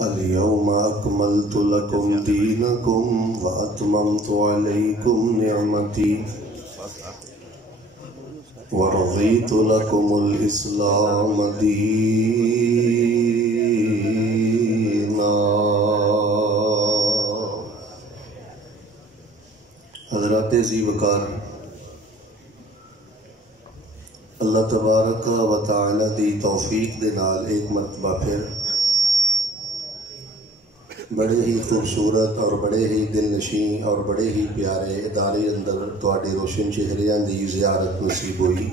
اليوم أكملت لكم دينكم وأتممت عليكم نعمتي ورضيت لكم الإسلام دينا. حضرات ذی وقار، اللہ تبارک و تعالی دی توفیق دے نال ایک مرتبہ پھر بڑے ہی خوبصورت اور بڑے ہی دل نشین اور بڑے ہی پیارے ادارے اندر تواڈے روشن چہریاں دی زیارت نصیب ہوئی.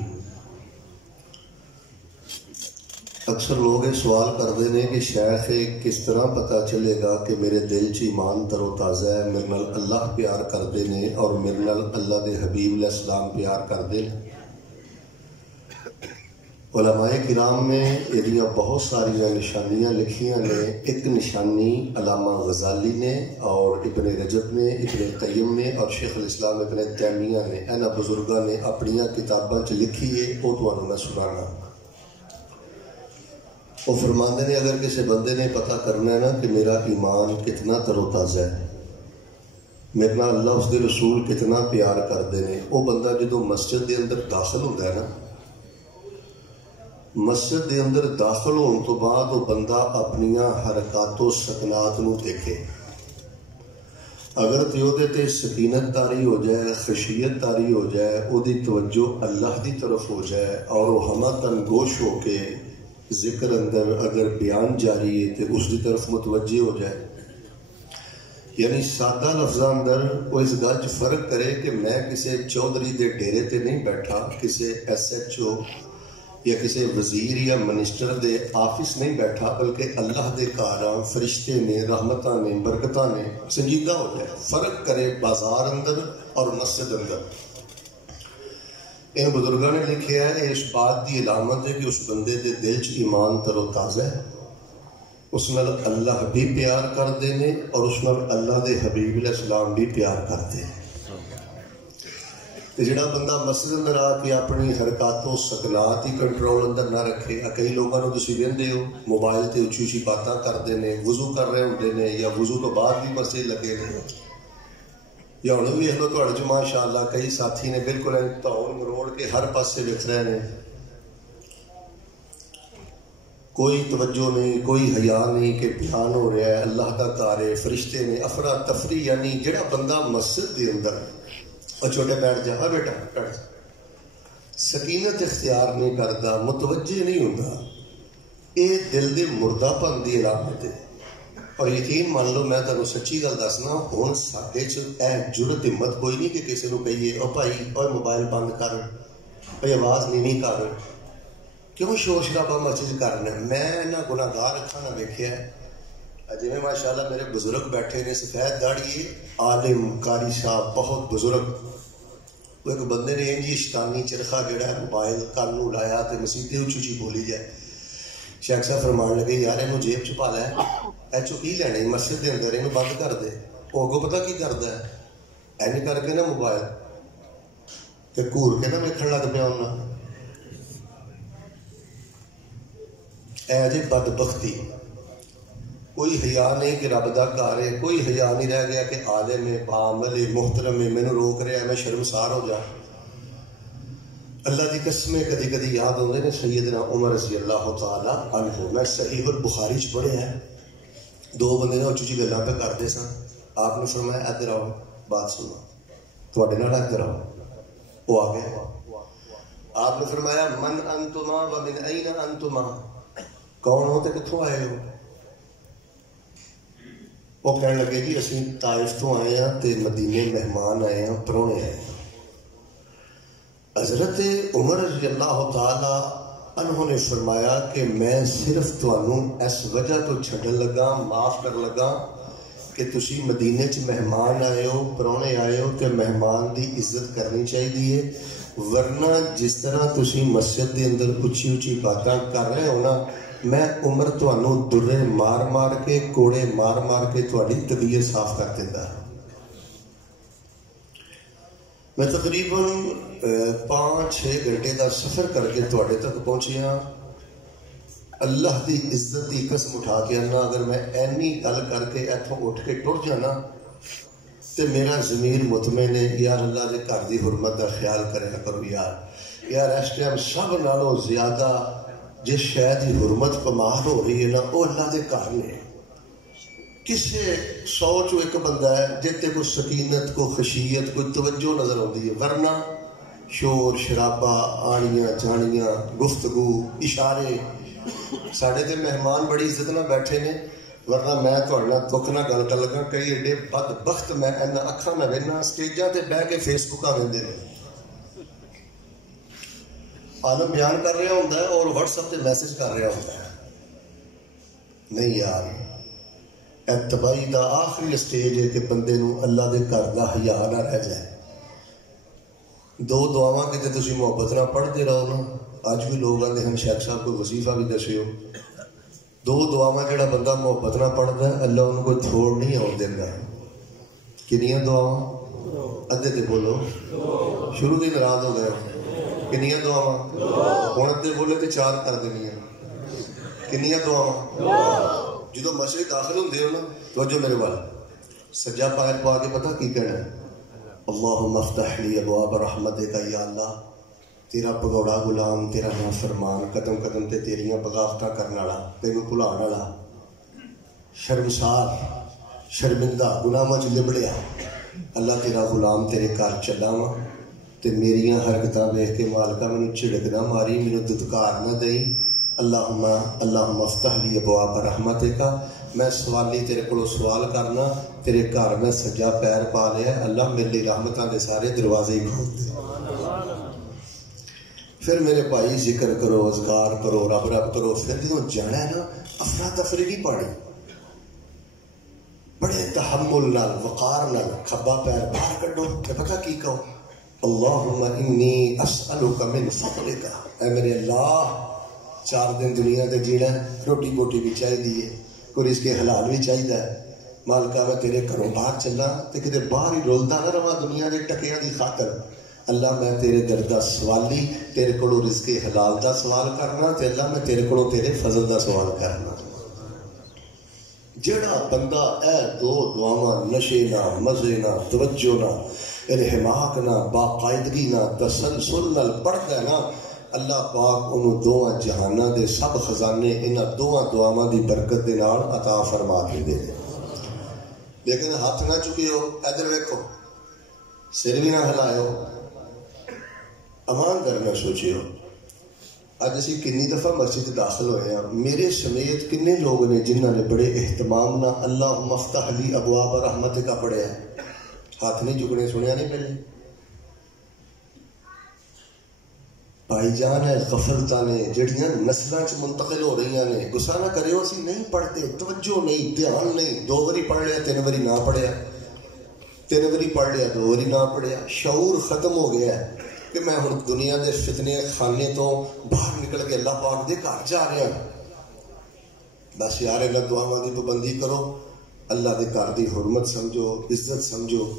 اکثر لوگ یہ سوال کرتے ہیں کہ شیخ کس طرح پتہ چلے گا کہ میرے دل چ ایمان تر و تازہ ہے، میرے نال اللہ پیار کرتے ہیں اور میرے نال اللہ دے حبیب علیہ السلام پیار کرتے ہیں. علماء کرام نے یہ بہت ساری نشانیاں لکھیاں نے. ایک نشانی علامہ غزالی نے اور ابن رجب نے، ابن قیم نے اور شیخ الاسلام ابن تیمیہ نے، انہاں بزرگاں نے اپنی کتاباں چ لکھی ہے. وہ تمہیں میں سنانا. وہ فرماندے نے اگر کسی بندے نے پتہ کرنا ہے نا کہ میرا ایمان کتنا تر و تازہ ہے، میرے نال اللہ اس دے رسول کتنا پیار کرتے ہیں، وہ بندہ جدو مسجد دے اندر داخل ہوتا ہے نا، مسجد دے اندر داخل ہونے تو بعد وہ بندہ اپنی حرکات و سکنات نو دیکھے. اگر تے سکینت تاری ہو جائے، خشیت تاری ہو جائے، وہ دی توجہ اللہ دی طرف ہو جائے اور وہ ہمہ تنگوش ہو کے ذکر اندر اگر بیان جاری ہے تو اس دی طرف متوجہ ہو جائے. یعنی سادہ لفظاں اندر وہ اس گل چ فرق کرے کہ میں کسی چودھری دے ڈیرے تے نہیں بیٹھا، کسی SHO یا کسی وزیر یا منسٹر دے آفس نہیں بیٹھا، بلکہ اللہ دے کاراں فرشتے نے، رحمتاں نے، برکتاں نے. سنجیدہ ہو جائے، فرق کرے بازار اندر اور مسجد اندر. ان بزرگاں نے لکھیا ہے اس بات دی علامت ہے کہ اس بندے دے دل چ ایمان تر و تازہ ہے، اس نال اللہ بھی پیار کرتے ہیں اور اس نال اللہ دے حبیب علیہ السلام بھی پیار کرتے ہیں. جڑا بندہ مسجد اندر آ کے اپنی حرکات و سکنات ہی کنٹرول اندر نہ رکھے. کئی لوگوں کو تسی ویندے ہو موبائل تے اچھی اچھی باتاں کرتے ہیں، وضو کر رہے ہوندے نے یا وضو تو بعد بھی مسجد لگے نے. یا ہن بھی ویکھ لو تہاڈے چ ماشاءاللہ کئی ساتھی نے بالکل دھون مروڑ کے ہر پاسے وکھ رہے نے، کوئی توجہ نہیں، کوئی حیا نہیں کہ بیان ہو رہا ہے، اللہ کا کار ہے، فرشتے نے، افراتفری. یعنی جڑا بندہ مسجد دے اندر اور چھوٹے بیٹھ جا، ہاں بیٹا بیٹھ جا، سکینت اختیار نہیں کرتا، متوجہ نہیں ہوتا، یہ دل دے مردہ پن دی علامت ہے. اور یقین مان لو میں تمہیں سچی گل دسنا، ہن ساڈے چ جرت ہمت کوئی نہیں کہ کسی نو کہیے او بھائی اوے موبائل بند کر، بھائی آواز نیویں کر، کیوں شور شرابہ مسجد کرنا. میں نہ گناہگار اکھاں نہ ویکھیا ہے. جی ماشاء اللہ میرے بزرگ بیٹھے نے، سفید داڑھی، عالم قاری صاحب، بہت بزرگ. وہ ایک بندے نے انجی شیطانی چرخا جڑا ہے موبائل کان نو لایا تے مسیتے اچھی اچھی بولی جائے. شیخ صاحب فرمان لگے یار اینو جیب چ پا لے، اے چو کی لینے مسجد دے اندر، اینو بند کر دے. وہ اگوں پتہ کی کردا ہے، اینی کر کے نا موبائل تے گھور کے نا ویکھن لگ پیا انہاں. اے جی بدبختی. کوئی حیا نہیں کہ رب دا کار ہے، کوئی حیا نہیں رہ گیا کہ عالم ہے، بعمل ہے، محترم ہے، مینوں روک رہا ہے میں شرمسار ہو جا. اللہ دی قسمیں کدی کدی یاد ہوندے نے سیدنا عمر رضی اللہ تعالی عنہ. میں صحیح البخاری چ پڑھیا ہے، دو بندے نے اچھی اچھی گلاں پہ کرتے سن. آپ نے فرمایا ادھر آؤ بات سنو، تواڈے نال ادھر آؤ. وہ آ گئے. آپ نے فرمایا من انتما ومن این انتما، کون ہو تے کتھوں آئے ہو؟ وہ کہنے لگے جی اسی طائف تو آئے ہیں تے مدینے مہمان آئے ہیں، پرونے آئے ہیں. حضرت عمر رضی اللہ تعالی عنہ نے فرمایا کہ میں صرف تانوں اس وجہ تو چھڈن لگا، معاف کر لگا کہ تسی مدینے چ مہمان آئے ہو، پرونے آئے ہو تے مہمان دی عزت کرنی چاہیے. ورنہ جس طرح تسی مسجد دے اندر اچھی اچھی باتاں کر رہے ہو نا، میں عمر تانوں درے مار مار کے، کوڑے مار مار کے تہاڈی طبیعت صاف کر دیندا. میں تقریباً 5-6 گھنٹے کا سفر کر کے تواڈے تک پہنچیا. اللہ دی عزت دی قسم اٹھا کے انا اگر میں اینی گل کر کے ایتھوں اٹھ کے ٹر جانا تے میرا ضمیر مطمئن ہے یار اللہ دے گھر دی حرمت دا خیال کریا کرو یار اس ٹائم سب نالوں زیادہ جس شے دی حرمت پمار ہو رہی ہے نا وہ اللہ دے گھر نے کسے 100 چو ایک بندہ ہے جتے کوئی سکینت کوئی خشیت کوئی توجہ نظر آتی ہے ورنہ شور شرابہ آنیاں جانیاں گفتگو اشارے ساڑھے تے مہمان بڑی عزت نہ بیٹھے نے ورنہ میں توڑنا دکھ نہ گل کر لگا کئی ایڈے بدبخت میں اینا اکھا نہ وینا سٹیجاں تے بہ کے فیس بکاں ویندے نے عالم بیان کر رہا ہوتا ہے اور واٹس ایپ تے میسج کر رہا ہوتا ہے نہیں یار اتباعی دا آخری سٹیج ہے کہ بندے نو اللہ دے گھر دا حیا نہ رہ جائے دو دعاواں کتے تسی محبت نہ پڑھتے رہو نا اج بھی لوگ آتے ہیں شیخ صاحب کو وظیفہ بھی دسیو دو دعاواں جڑا بندہ محبت نہ پڑھتا ہے اللہ ان کو تھوڑ نہیں آن دینا کنیاں دعاواں ادھے تے بولو شروع دی ناراض ہو گئے کنیاں دعاواں ہن ادھے بولے تے 4 کر دینیاں کنیاں دعاواں جدو مسجد داخل ہوندے ہو نا توجہ میرے وال سجا پیر پا کے پتہ کی کہنا ہے اللہم افتح لی ابواب رحمتک یا اللہ تیرا پگوڑا غلام تیرا نافرمان قدم قدم تے تیریاں بغاوتاں کرن والا تینوں بھلان والا شرمسار شرمندہ گناہاں وچ لبڑیا اللہ تیرا غلام تیرے گھر چلا وا تے میریاں حرکتاں ویکھ کے مالکا مینوں جھڑک نہ ماری مینوں دھتکار نہ دئی اللہم افتح لی ابواب رحمتک میں سوالی تیرے کو سوال کرنا تیرے گھر میں سجا پیر پا لیا اللہ میرے لیے رحمتاں دے سارے دروازے ہی کھول دے پھر میرے بھائی ذکر کرو اذکار کرو رب رب کرو پھر جدوں جانا ہے نا افراتفری نہیں پاڑی بڑے تحمل نال وقار نال کھبا پیر باہر کڈو تے پتہ کی کہو اللہم انی اسألک من فضلک اے میرے اللہ 4 دن دنیا دے جینا روٹی بوٹی بھی چاہیے کوئی رزق حلال بھی چاہیے مالکا میں تیرے گھروں باہر چلا تے کدے باہر ہی رولدا نہ رہا دنیا دے ٹکیاں دی خاطر اللہ میں تیرے در دا سوالی تیرے کو رزق حلال دا سوال کرنا تے اللہ میں تیرے کو تیرے فضل دا سوال کرنا جڑا بندہ اے دو دعاواں نشے نہ مزے نہ توجہ نہ انہماک نہ باقاعدگی نہ تسلسل نال پڑھدا ہے نا اللہ پاک انہوں دوواں جہاناں دے سب خزانے انہاں دوواں دعاواں دی برکت دے نال عطا فرما کے دے لیکن ہاتھ نہ چکیو ادھر ویکھو سر بھی نہ ہلایو امان کرنا سوچیو اج اسی کنی دفعہ مسجد داخل ہوئے ہیں میرے سمیت کنے لوگ نے جنہاں نے بڑے اہتمام نہ اللہم افتح لی ابواب رحمتک پڑھیا ہاتھ نہیں چکنے سنیا نہیں پہلے بھائی جان ہے غفلتاں نے جڑیاں نسلاں چ منتقل ہو رہی نے غصہ نہ کریو اسی نہیں پڑھتے توجہ نہیں دھیان نہیں 2 باری پڑھ لیا 3 باری نہ پڑھیا 3 باری پڑھ لیا 2 باری نہ پڑھیا شعور ختم ہو گیا ہے کہ میں ہن دنیا دے فتنے خانے تو باہر نکل کے اللہ پاک دے گھر جا رہا ہوں بس یار اللہ دعاواں دی پابندی کرو اللہ دے گھر دی حرمت سمجھو عزت سمجھو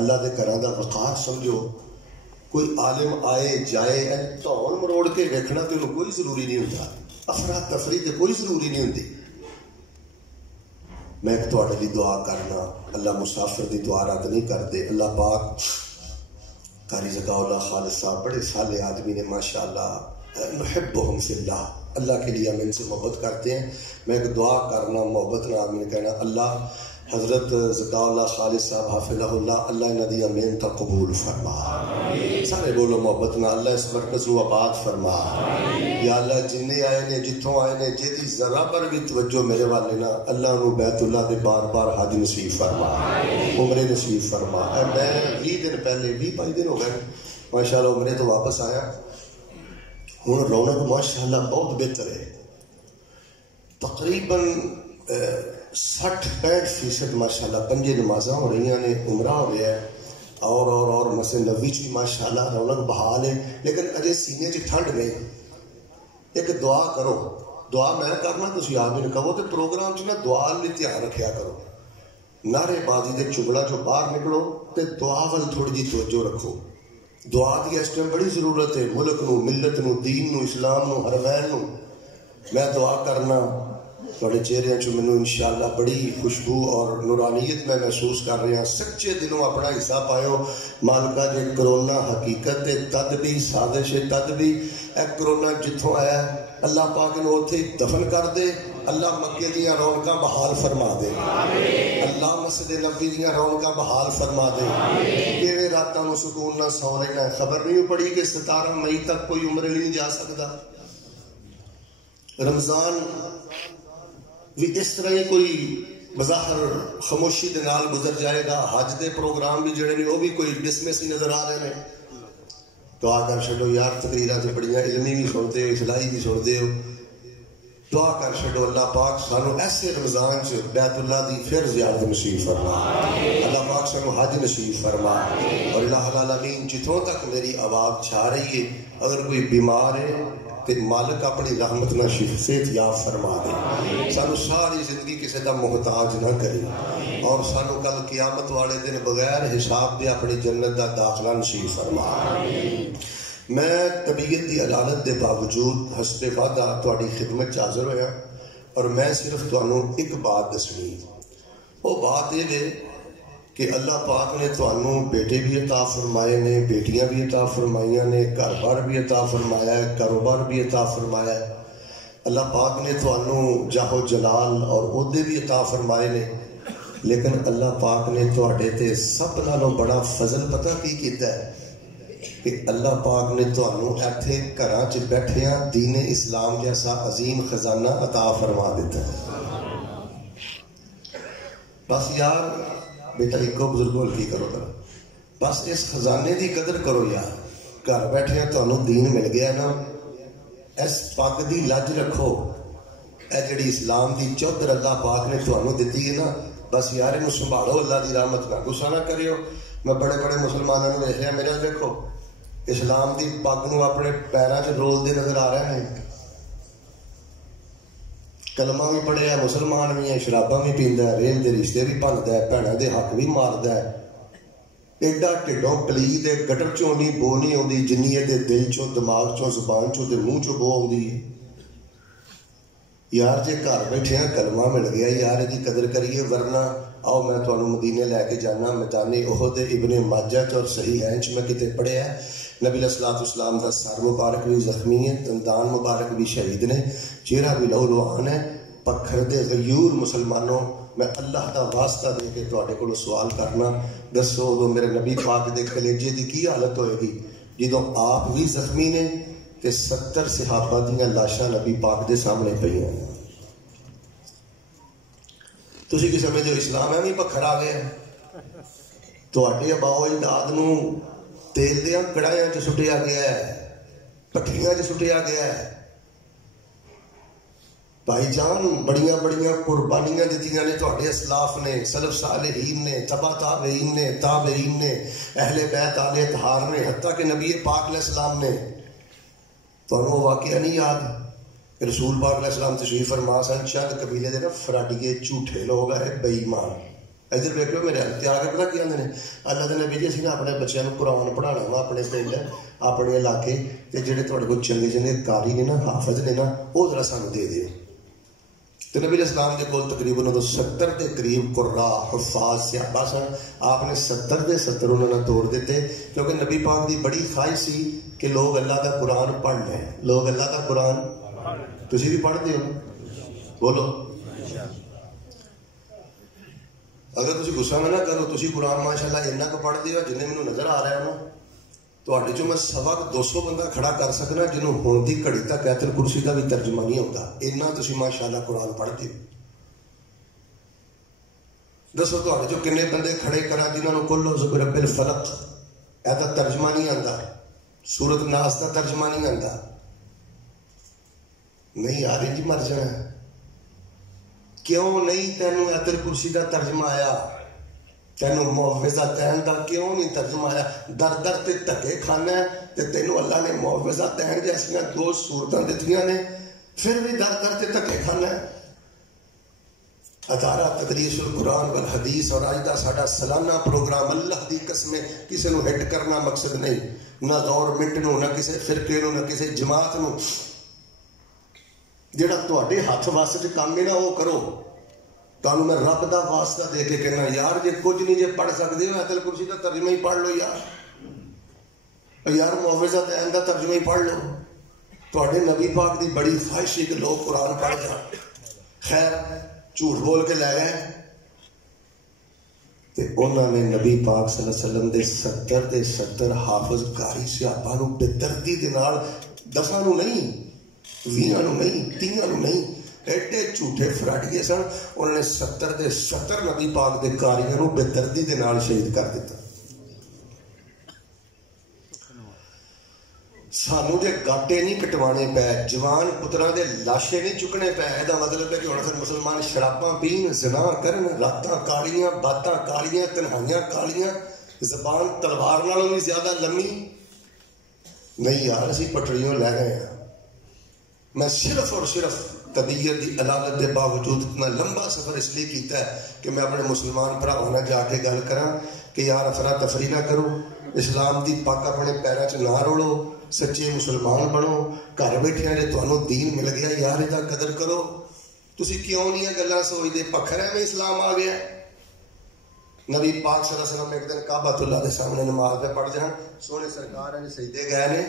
اللہ دے گھراں دا وقار سمجھو کوئی عالم آئے جائے دھون مروڑ کے دیکھنا تو کوئی ضروری نہیں ہوتا افراتفری تے کوئی ضروری نہیں ہوتی میں ایک تواڈے لیے دعا کرنا اللہ مسافر دی دعا رد نہیں کرتے اللہ پاک قاری ذکا اللہ خالد صاحب بڑے صالح آدمی نے ماشاءاللہ نحبہم فی اللہ اللہ کے لیے ہم ان سے محبت کرتے ہیں میں ایک دعا کرنا محبت نہ آدمی نے کہنا اللہ حضرت ذکا اللہ خالد صاحب حافظہ اللہ اللہ انہاں دی محنت قبول فرما سارے بولو محبت نہ اللہ اس مرکز کو آباد فرما یا اللہ جننے آئے نے جتوں آئے نے جیدی ذرا پر بھی توجہ میرے والے نا اللہ انہوں بیت اللہ دے بار بار حج نصیب فرما عمرے نصیب فرما میں 20 دن پہلے 20-22 دن ہو گئے ماشاءاللہ عمرے تو واپس آیا ہوں رونق ماشاءاللہ بہت بہتر ہے تقریباً 60-65% ماشاءاللہ 5 نمازاں ہو رہی ہیں عمرہ ہو رہا ہے اور مسجد نبوی چ ماشاءاللہ رونق بحال ہے لیکن اجے سینے چ ٹھنڈ نہیں ایک دعا کرو دعا میں کرنا تسی آپ بھی کہو تو پروگرام چ نا دعا لی دھیان رکھیا کرو نعرے بازی دے چگڑا چو باہر نکلو تے دعا وال تھوڑی جی توجہ رکھو دعا دی اس ٹائم بڑی ضرورت ہے ملک نو ملت نو دین نو اسلام نو حرمین نو میں دعا کرنا تھوڑے چہرے چ مینوں انشاءاللہ بڑی خوشبو اور نورانیت میں محسوس کر رہا ہوں. سچے دلوں اپنا حصہ پائیو. مالکا جے کرونا حقیقت ہے تد بھی سازش ہے تد بھی اے کرونا جتھوں آیا ہے اللہ پاک نے اوتھے دفن کر دے. اللہ مکے دیاں رونقاں بحال فرما دے. اللہ مسجد نبوی دیاں رونقاں بحال فرما دے. کیویں راتاں نوں سکون نہ سو رہے ہیں. خبر نہیں پڑی کہ 17 مئی تک کوئی عمرے نہیں جا سکتا. رمضان بھی اس طرح ہی کوئی بظاہر خاموشی دے نال گزر جائے گا. حج دے پروگرام بھی جڑے نے وہ بھی کوئی ڈسمس ہی نظر آ رہے ہیں. دعا کر چھڈو یار تقریراں تے بڑیاں علمی بھی سنتے ہو اصلاحی بھی سنتے ہو. دعا کر چھڈو اللہ پاک سانو ایسے رمضان چ بیت اللہ دی پھر زیارت نصیب فرما. اللہ پاک سانو حج نصیب فرما. اور الہ العالمین جتھوں تک میری آواز چھا رہی ہے اگر کوئی بیمار ہے کہ مالک اپنی رحمت نہ صحت یاب فرما دے. سانو ساری زندگی کسی دا محتاج نہ کرے اور سانو کل قیامت والے دن بغیر حساب دے اپنی جنت دا داخلہ نصیب فرما. میں طبیعت دی علالت دے باوجود حسب وعدہ تہاڈی خدمت حاضر ہویا اور میں صرف تانوں ایک بات دسنی. وہ بات یہ ہے کہ اللہ پاک نے تانوں بیٹے بھی عطا فرمائے نے, بیٹیاں بھی عطا فرمائیاں نے, گھر بار بھی عطا فرمایا ہے, کاروبار بھی عطا فرمایا ہے. اللہ پاک نے تانوں جاہ و جلال اور عہدے بھی عطا فرمائے نے. لیکن اللہ پاک نے تواڈے تے سب نالوں بڑا فضل پتہ کی کیتا ہے کہ اللہ پاک نے تانوں ایتھے گھراں چ بیٹھیاں دین اسلام جیسا عظیم خزانہ عطا فرما دیتا ہے. بس یار بیٹا ایکو بزرگوں کی کرو کرو بس اس خزانے دی قدر کرو یار. گھر بیٹھے تانوں دین مل گیا نا, اس پگ دی لج رکھو. اے جڑی اسلام دی چودر اللہ پاک نے تانوں دتی ہے نا, بس یار انہوں سنبھالو. اللہ دی رحمت نہ غصہ نہ کریو. میں بڑے بڑے مسلمانوں نے دیکھا میرا دیکھو اسلام دی پگ نو اپنے پیراں چ رول دے نظر آ رہے ہیں. کلمہ بھی پڑھیا, مسلمان بھی ہے, شراباں بھی پیندا ہے, ریل دے رشتے بھی بھندا ہے, بھیناں دے حق بھی ماردا ہے. ایڈا ٹھڈوں پلیت ہے, گٹر چوں نہیں بو نہیں آؤندی جنی دے دل چوں دماغ چوں زبان چوں تے منہ چوں بو آؤندی ہے. یار جے گھر بیٹھے ہیں کلمہ مل گیا یار دی قدر کریے. ورنہ آؤ میں تانوں مدینے لے کے جانا. میدان احد ابن ماجہ اور صحیحین چ میں کتے پڑھیا ہے نبی علیہ الصلوۃ والسلام کا سر مبارک بھی زخمی ہے, دندان مبارک بھی شہید نے, چہرہ بھی لہو لوہان ہے. پکھر دے غیور مسلمانوں میں اللہ کا واسطہ دے کے تواڈے کولوں سوال کرنا, دسو ادو میرے نبی پاک دے کلیجے دی کی حالت ہوئے گی جدوں آپ بھی زخمی نے تے 70 صحابہ دیاں لاشاں نبی پاک دے سامنے پئیاں. تسی کی سمجھو اسلام ہے بھی پکھر آ گیا. تواڈے اباؤ اجداد نو تیل دیاں کڑاہیاں چ سٹیا گیا ہے, پٹھیاں چ سٹیا گیا ہے. بھائی جان بڑیاں بڑیاں قربانیاں دتیاں نے تواڈے اسلاف نے, سلف صالحین نے, تبع تابعین نے, تابعین نے, اہل بیت آل اطہار نے, حتیٰ کہ نبی پاک علیہ السلام نے. تانوں واقعہ نہیں یاد کہ رسول پاک علیہ السلام تشریف فرما سن, چند قبیلے دے نا فراڈیے جھوٹے لوگ آئے بے ایمان. ادھر ویکھو میرے تیار کر پتا کی آندے نے اللہ دے نبی جی اسی نے اپنے بچیاں نوں قرآن پڑھانا وا اپنے پنڈ اپنے علاقے تے جڑے تواڈے کول چنگے چنگے قاری نے نا حافظ نے نا وہ ذرا سانوں دے دیو. تو نبی علیہ السلام کے کول تقریباً 70 کے قریب قرا حفاظ صحابہ سن. آپ نے 70 دے 70 انہوں نے توڑ دیتے کیونکہ نبی پاک دی بڑی خواہش سی کہ لوگ اللہ کا قرآن پڑھ لیں. لوگ اللہ کا قرآن تسی بھی پڑھتے ہو بولو. اگر تسی غصہ نہ کرو تسی قرآن ماشاءاللہ اتنا کو پڑھتے ہو جنہیں مینوں نظر آ رہا ہے نا تواڈے چوں میں 125 بندہ کھڑا کر سکنا جنہوں ہن دی گھڑی تک آیت الکرسی کا بھی ترجمہ نہیں ہوتا. اتنا تسی ماشاءاللہ قرآن پڑھتے ہو. دسو تواڈے چوں کنے بندے کھڑے کراں جنہاں نوں کل اعوذ برب الفلق ایدا ترجمہ نہیں آندا, سورۃ الناس کا ترجمہ نہیں آندا. نہیں آ رہی جی مر جانا. کیوں نہیں تینوں آیت الکرسی کا ترجمہ آیا؟ تینوں معوذتین دا کیوں نہیں ترجمہ آیا؟ در در تے دھکے کھانا ہے تے تینوں اللہ نے معوذتین جیسیاں 2 سورتاں دتیاں نے پھر بھی در در تے دھکے کھانا ہے. ادارہ تدریس القرآن والحدیث اور آج دا ساڈا سالانہ پروگرام اللہ دی قسم کسی نو ہٹ کرنا مقصد نہیں, نہ گورنمنٹ نو, نہ کسی فرقے نو, نہ کسی جماعت نو. ਜਿਹੜਾ ਤੁਹਾਡੇ ਹੱਥ ਵੱਸ 'ਚ ਕੰਮ ਹੈ ਨਾ ਉਹ ਕਰੋ। ਤੁਹਾਨੂੰ ਮੈਂ ਰੱਬ ਦਾ ਵਾਸਤਾ ਦੇ ਕੇ ਕਹਿਣਾ ਯਾਰ, ਜੇ ਕੁਝ ਨਹੀਂ ਜੇ ਪੜ੍ਹ ਸਕਦੇ ਹੋ ਆਇਤਲ ਕੁਰਸੀ ਦਾ ਤਰਜਮਾ ਹੀ ਪੜ੍ਹ ਲਓ ਯਾਰ ਮੁਆਵਿਜ਼ਾਤੈਨ ਦਾ ਤਰਜਮਾ ਹੀ ਪੜ੍ਹ ਲਓ। ਤੁਹਾਡੇ ਨਬੀ ਪਾਕ ਦੀ ਬੜੀ خواہش ہے کہ لوگ قرآن پڑھ جائیں. خیر جھوٹ بول کے لے گئے تے انہوں نے نبی پاک صلی اللہ علیہ وسلم دے 70 حافظ قاری صحابہ نو بے دردی دے نال 10 نو نہیں 20 نو نہیں 3 نو نہیں ایڈے جھوٹے فراڈیے سن. انہوں نے 70 نبی پاک دے قاریاں نو بے دردی دے نال شہید کر دیتا. سانو دے گاٹے نہیں کٹوانے پے، جوان پتراں دے لاشے نہیں چکنے پے. یہ مطلب ہے کہ ہن پھر مسلمان شراباں پین، زنا کرن، راتاں کالیاں، باتاں کالیاں، تنہائیاں کالیاں، زبان تلوار نالوں بھی زیادہ لمی. نہیں یار، اسی پٹڑیوں لے گئے ہیں. میں صرف اور صرف طبیعت کی علالت کے باوجود اتنا لمبا سفر اس لیے کیتا ہے کہ میں اپنے مسلمان بھراواں نال جا کے گل کراں کہ یار افراتفری نہ کرو، اسلام دی پگ اپنے پیراں 'چ نہ روڑو، سچے مسلمان بنو. گھر بیٹھے جے تمہیں دین مل گیا یار یہ قدر کرو. تسی کیوں نہیں یہ گلاں سوچتے؟ پکھر ہے میں اسلام آ گیا. نبی پاک صلی اللہ علیہ وسلم ایک دن کعبۃ اللہ کے سامنے نماز پہ پڑھ جان، سونے سرکار نے سجدے گئے نے.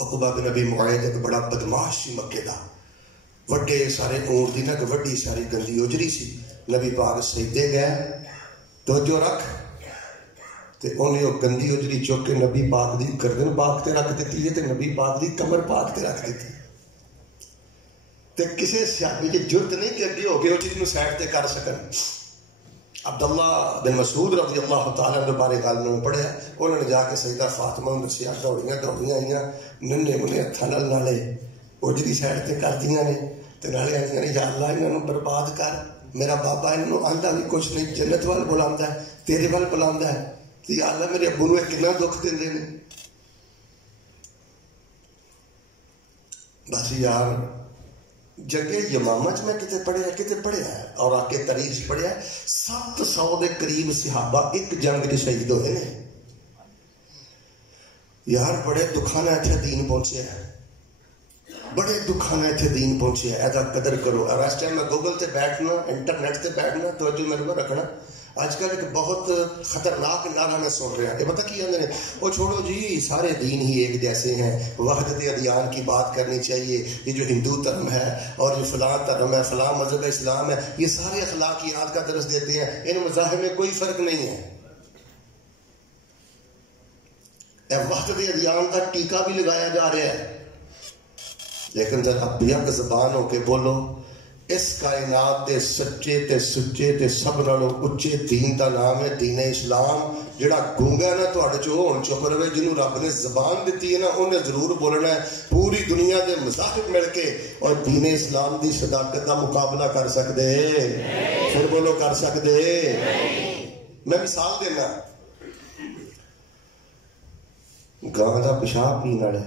عقبہ بن ابی معیط ایک بڑا بدماش سی مکے دا، وڈے سارے اونٹ دی نہ وڈی ساری گندی اجری سی. نبی پاک سجدے گئے، توجہ رکھ، تے انہیں وہ گندی اجری چک کے نبی پاک دی گردن پاک تے رکھ دیتی ہے تے نبی پاک دی کمر پاک تے رکھ دیتی. تے کسے صحابی کی جرت نہیں کہ اگے ہو کے اجری نو سائڈ تے کر سکن. عبداللہ بن مسعود رضی اللہ تعالیٰ عنہ بارے گل میں پڑھیا، انہوں نے جا کے سیدہ فاطمہ نوں دسیا، دوڑیاں آئیاں ننے منے ہتھاں نال نالے اجری سائڈ تے کر دیاں نے تے نالے آندیاں نے یا اللہ انہاں نوں برباد کر، میرا بابا انہاں نوں آندا بھی کچھ نہیں، جنت وال بلاندا ہے، تیرے وال بلاندا ہے، تے یا اللہ میرے ابو نوں کتنا دکھ دیندے نے. بس یار جگہ یمامہ میں کتے پڑھیا ہے اور آ کے تاریخ پڑھیا ہے 700 دے قریب صحابہ ایک جنگ کے شہید ہوئے نے. یار بڑے دکھانا اتنے دین پہنچے ہے، بڑے دکھانا اتنے دین پہنچے ہے. ایدا قدر کرو. اور اس ٹائم میں گوگل تے بیٹھنا، انٹرنیٹ تے بیٹھنا، توجہ میرے کو رکھنا. آج کل ایک بہت خطرناک نعرہ میں سن رہا کہ پتہ کیا ہے، وہ چھوڑو جی سارے دین ہی ایک جیسے ہیں، وحدت ادیان کی بات کرنی چاہیے. یہ جو ہندو دھرم ہے اور یہ فلاں دھرم ہے، فلاں مذہب اسلام ہے، یہ سارے اخلاقیات کا درس دیتے ہیں، ان مذاہب میں کوئی فرق نہیں ہے. وحدت ادیان کا ٹیکہ بھی لگایا جا رہا ہے، لیکن ذرا بیک زبان ہو کے بولو اس کائنات دے سچے تے سچے تے سب نالوں اچے دین دا نام ہے دین اسلام. جڑا گونگا ہے نا تہاڈے چوں ہن چپ رہے، جنوں رب نے زبان دتی ہے نا انہیں ضرور بولنا ہے. پوری دنیا دے مذاہب مل کے اور دین اسلام دی صداقت دا مقابلہ کر سکدے؟ پھر بولو کر سکدے؟ میں مثال دینا، گاں دا پیشاب پین والے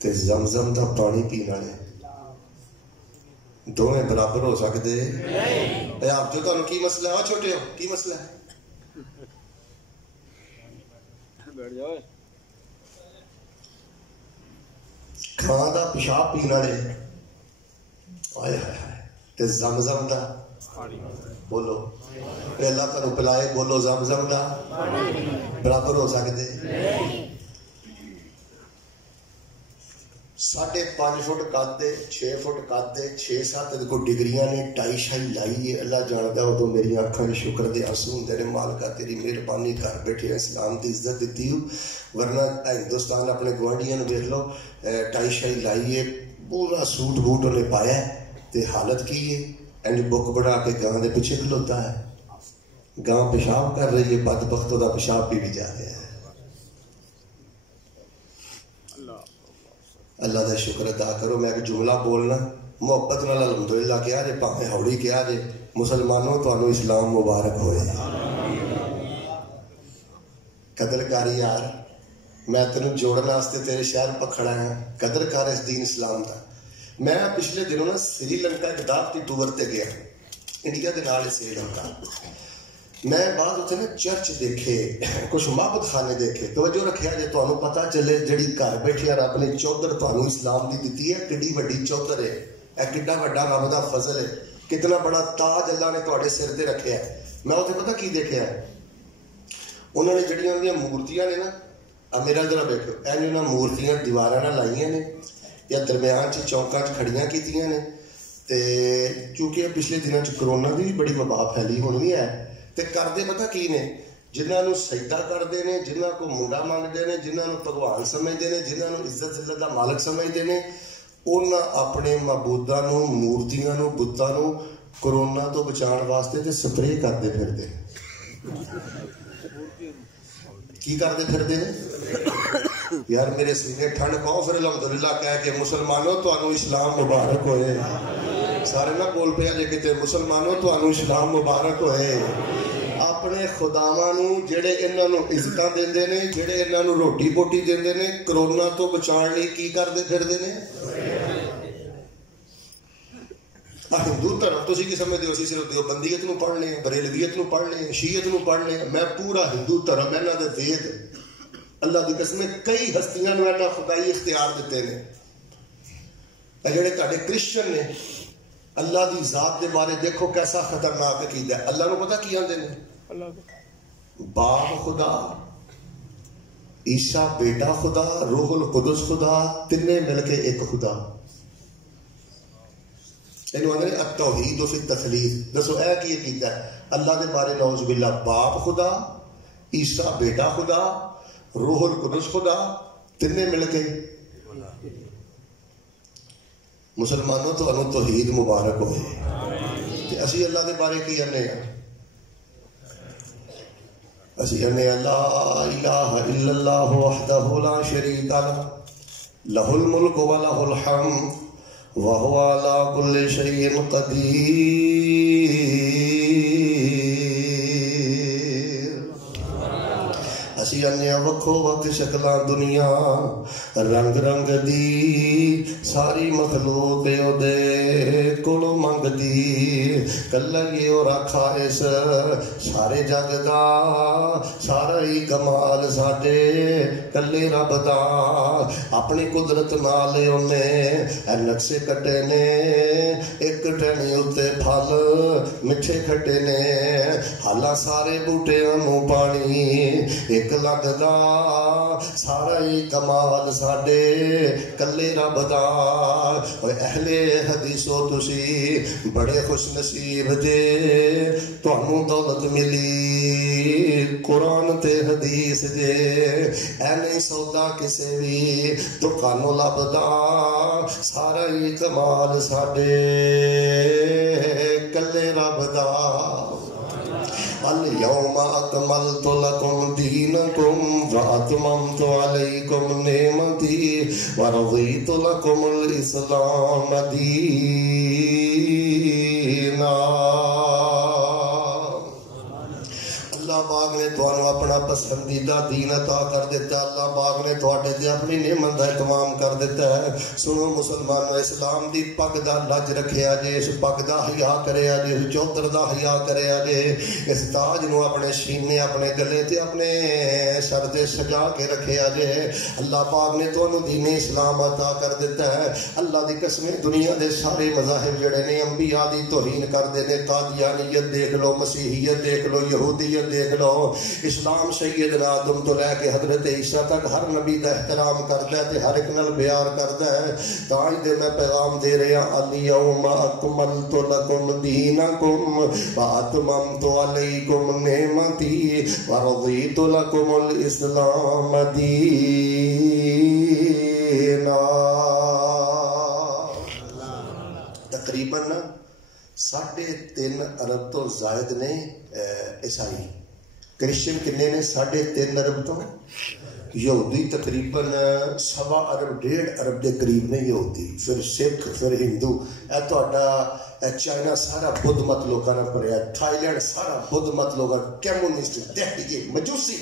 تے زمزم دا پانی پین والے دونوں برابر ہو سکتے؟ آپ جو تمہیں کی مسئلہ ہے چھوٹے ہو، کی مسئلہ ہے؟ کھانا دا پیشاب پینا لے آئے تے زمزم دا بولو اللہ تمہیں پلائے، بولو زمزم دا برابر ہو سکتے؟ 5.5 فٹ قد، 6 فٹ قد، 6-7 کو ڈگریاں نے، ٹائی شائی لائی ہے. اللہ جانتا ہو تو میری آنکھاں میں شکر دے آنسو ہوندے نے، مالکا تیری مہربانی کر بیٹھے اسلام دی عزت دیتی ہو. ورنہ ہندوستان اپنے گوانڈیاں دیکھ لو، ٹائی شائی لائی ہے، پورا سوٹ بوٹ انہیں پایا ہے تے حالت کی ہے اینڈ بک بڑھا کے گاں دے پیچھے کھلوتا ہے. گاں پیشاب کر رہی ہے، بدبختوں دا پیشاب پی بھی جا رہا ہے. اللہ دا شکر ادا کرو. میں ایک جملہ بولنا محبت نال الحمدللہ کیا جے، پاویں ہوڑی کیا جے، مسلمانوں تانوں اسلام مبارک ہوئے. قدر کر یار، میں تینوں جوڑن واسطے تیرے شہر پکھڑا ہاں، قدر کر اس دین اسلام دا. میں پچھلے دنوں نا سری لنکا ایک دعوتی ٹور تے گیا، انڈیا دے نال سری لنکا. میں بعد اتنے نا چرچ دیکھے، کچھ معبد خانے دیکھے. توجہ رکھیا جے تانوں پتہ چلے جڑی گھر بیٹھے رب نے چودھر تانوں اسلام دی دتی ہے، کڈی وڈی چودھر ہے، اے کڈا وڈا رب دا فضل ہے، کتنا بڑا تاج اللہ نے تواڈے سر تے رکھیا ہے. میں اتنے پتہ کی دیکھا ہے، انہوں نے جڑیاں اندیاں مورتیاں نے نا، میرا ذرا دیکھو، انہاں مورتیاں دیواراں نال لائیاں نے یا درمیان چ چوکاں چ کھڑیاں کیتیاں نے. تے چونکہ پچھلے دنوں چ کرونا دی بھی بڑی وبا پھیلی ہون بھی ہے، تے کردے پتہ کی نے، جنہاں نو سجدہ کردے نے، جنہاں کو منڈا منگدے نے، جنہاں نو بھگوان سمجھدے نے، جنہاں نو عزت ذلت دا مالک سمجھدے نے، انہاں اپنے معبوداں نو، مورتیاں نو، بتاں نو کرونا تو بچان واسطے تے سپرے کردے پھردے. کی کردے پھردے نے؟ یار میرے سینے ٹھنڈ پاؤ پھر الحمدللہ کہہ کے مسلمانوں تانوں اسلام مبارک ہوئے. سارے نہ بول پیا جے کتے مسلمانوں تانوں اسلام مبارک ہوئے. اپنے خداواں نو جڑے انہاں نو عزتاں دیندے نے، جڑے انہاں نو روٹی بوٹی دیندے نے، کرونا تو بچان لئی کی کردے پھردے نے؟ ہندو دھرم تسی کی سمجھدے ہو؟ اسی صرف دیوبندیت نو پڑھ لیں، بریلویت نو پڑھ لیں، شیعت نو پڑھ لیں. میں پورا ہندو دھرم انہاں دے وید، اللہ دی قسم کئی ہستیاں نو اللہ خدائی اختیار دیتے نے. جڑے تہاڈے کرسچن نے، اللہ دی ذات دے بارے دیکھو کیسا خطرناک عقیدہ ہے. اللہ نو پتہ کی آندے نے؟ باپ خدا، عیسیٰ بیٹا خدا، روح القدس خدا، تینے مل کے ایک خدا. اینو آندے نے التوحید فی التثلیث. دسو اے کی عقیدہ ہے اللہ دے بارے؟ نعوذ باللہ، باپ خدا، عیسیٰ بیٹا خدا، روح القدس خدا، تینے مل کے. مسلمانوں تو انو توحید مبارک ہوئے. تے اسی اللہ دے بارے کی کہنے ہیں؟ اسی کہنے ہیں لا الہ الا اللہ وحدہ لا شریک لہ، لہ الملک و لہ الحمد وہو علی کل شیء قدیر. اسی کہنے ہیں وکھو وقت شکلاں دنیا رنگ رنگ دی، ساری مخلوق او دے کولو منگ دی. کلا یہ اور آکھا اس سارے جگ دا، سارا ہی کمال ساڈے کلے رب دا. اپنی قدرت نال انہیں نقشے کٹے نے، ایک ٹہنی اتے پھل میٹھے کھٹے نے. حالاں سارے بوٹیاں نو پانی ایک لگدا، سارا ہی کمال ساڈے کلے رب دا. اہل حدیثو تسی بڑے خوش نصیب جے، تانوں دولت ملی قرآن تے حدیث جے. اے نہیں سودا کسے بھی دکانوں لبدا، سارا ہی کمال ساڈے کلے رب دا. اليوم اکملت لکم دینکم واتممت علیکم نعمتی ورضیت لکم الاسلام دینا. اللہ پاک نے تانوں اپنا پسندیدہ دین عطا کر دیتا. اللہ پاک نے تواڈے تے اپنی نعمت دا اتمام کر دیتا ہے. سنو مسلمانو، اسلام دی پگ دا لج رکھیا جے، اس پگ دا حیا کریا جے، اس چودر دا حیا کریا جے، اس تاج نو اپنے سینے، اپنے گلے تے اپنے سر تے سجا کے رکھیا جے. اللہ پاک نے تانوں دین اسلام عطا کر دیتا ہے. اللہ دی قسم دنیا دے سارے مذاہب جڑے نے انبیاء دی توہین کردے نے. قادیانیت دیکھ لو، مسیحیت دیکھ لو، یہودیت دیکھ لو. اسلام سیدنا آدم تو لے کے حضرت عیسیٰ تک ہر نبی دا احترام کرتا ہے تے ہر ایک نال پیار کرتا ہے. تاں دے میں پیغام دے رہا الیوم اکملت لکم دینکم واتممت علیکم نعمتی ورضیت لکم الاسلام دینا. تقریباً 3.5 ارب تو زائد نے عیسائی. کرسچن کنے نے 3.5 ارب تو. یہودی تقریباً 1.25 ارب 1.5 ارب دے قریب نے یہودی. پھر سکھ، پھر ہندو. اے تہاڈا چائنا سارا بدھ مت لوکاں نال بھریا، تھائی لینڈ سارا بدھ مت لوکاں، کمیونسٹ، دہڑیے، مجوسی.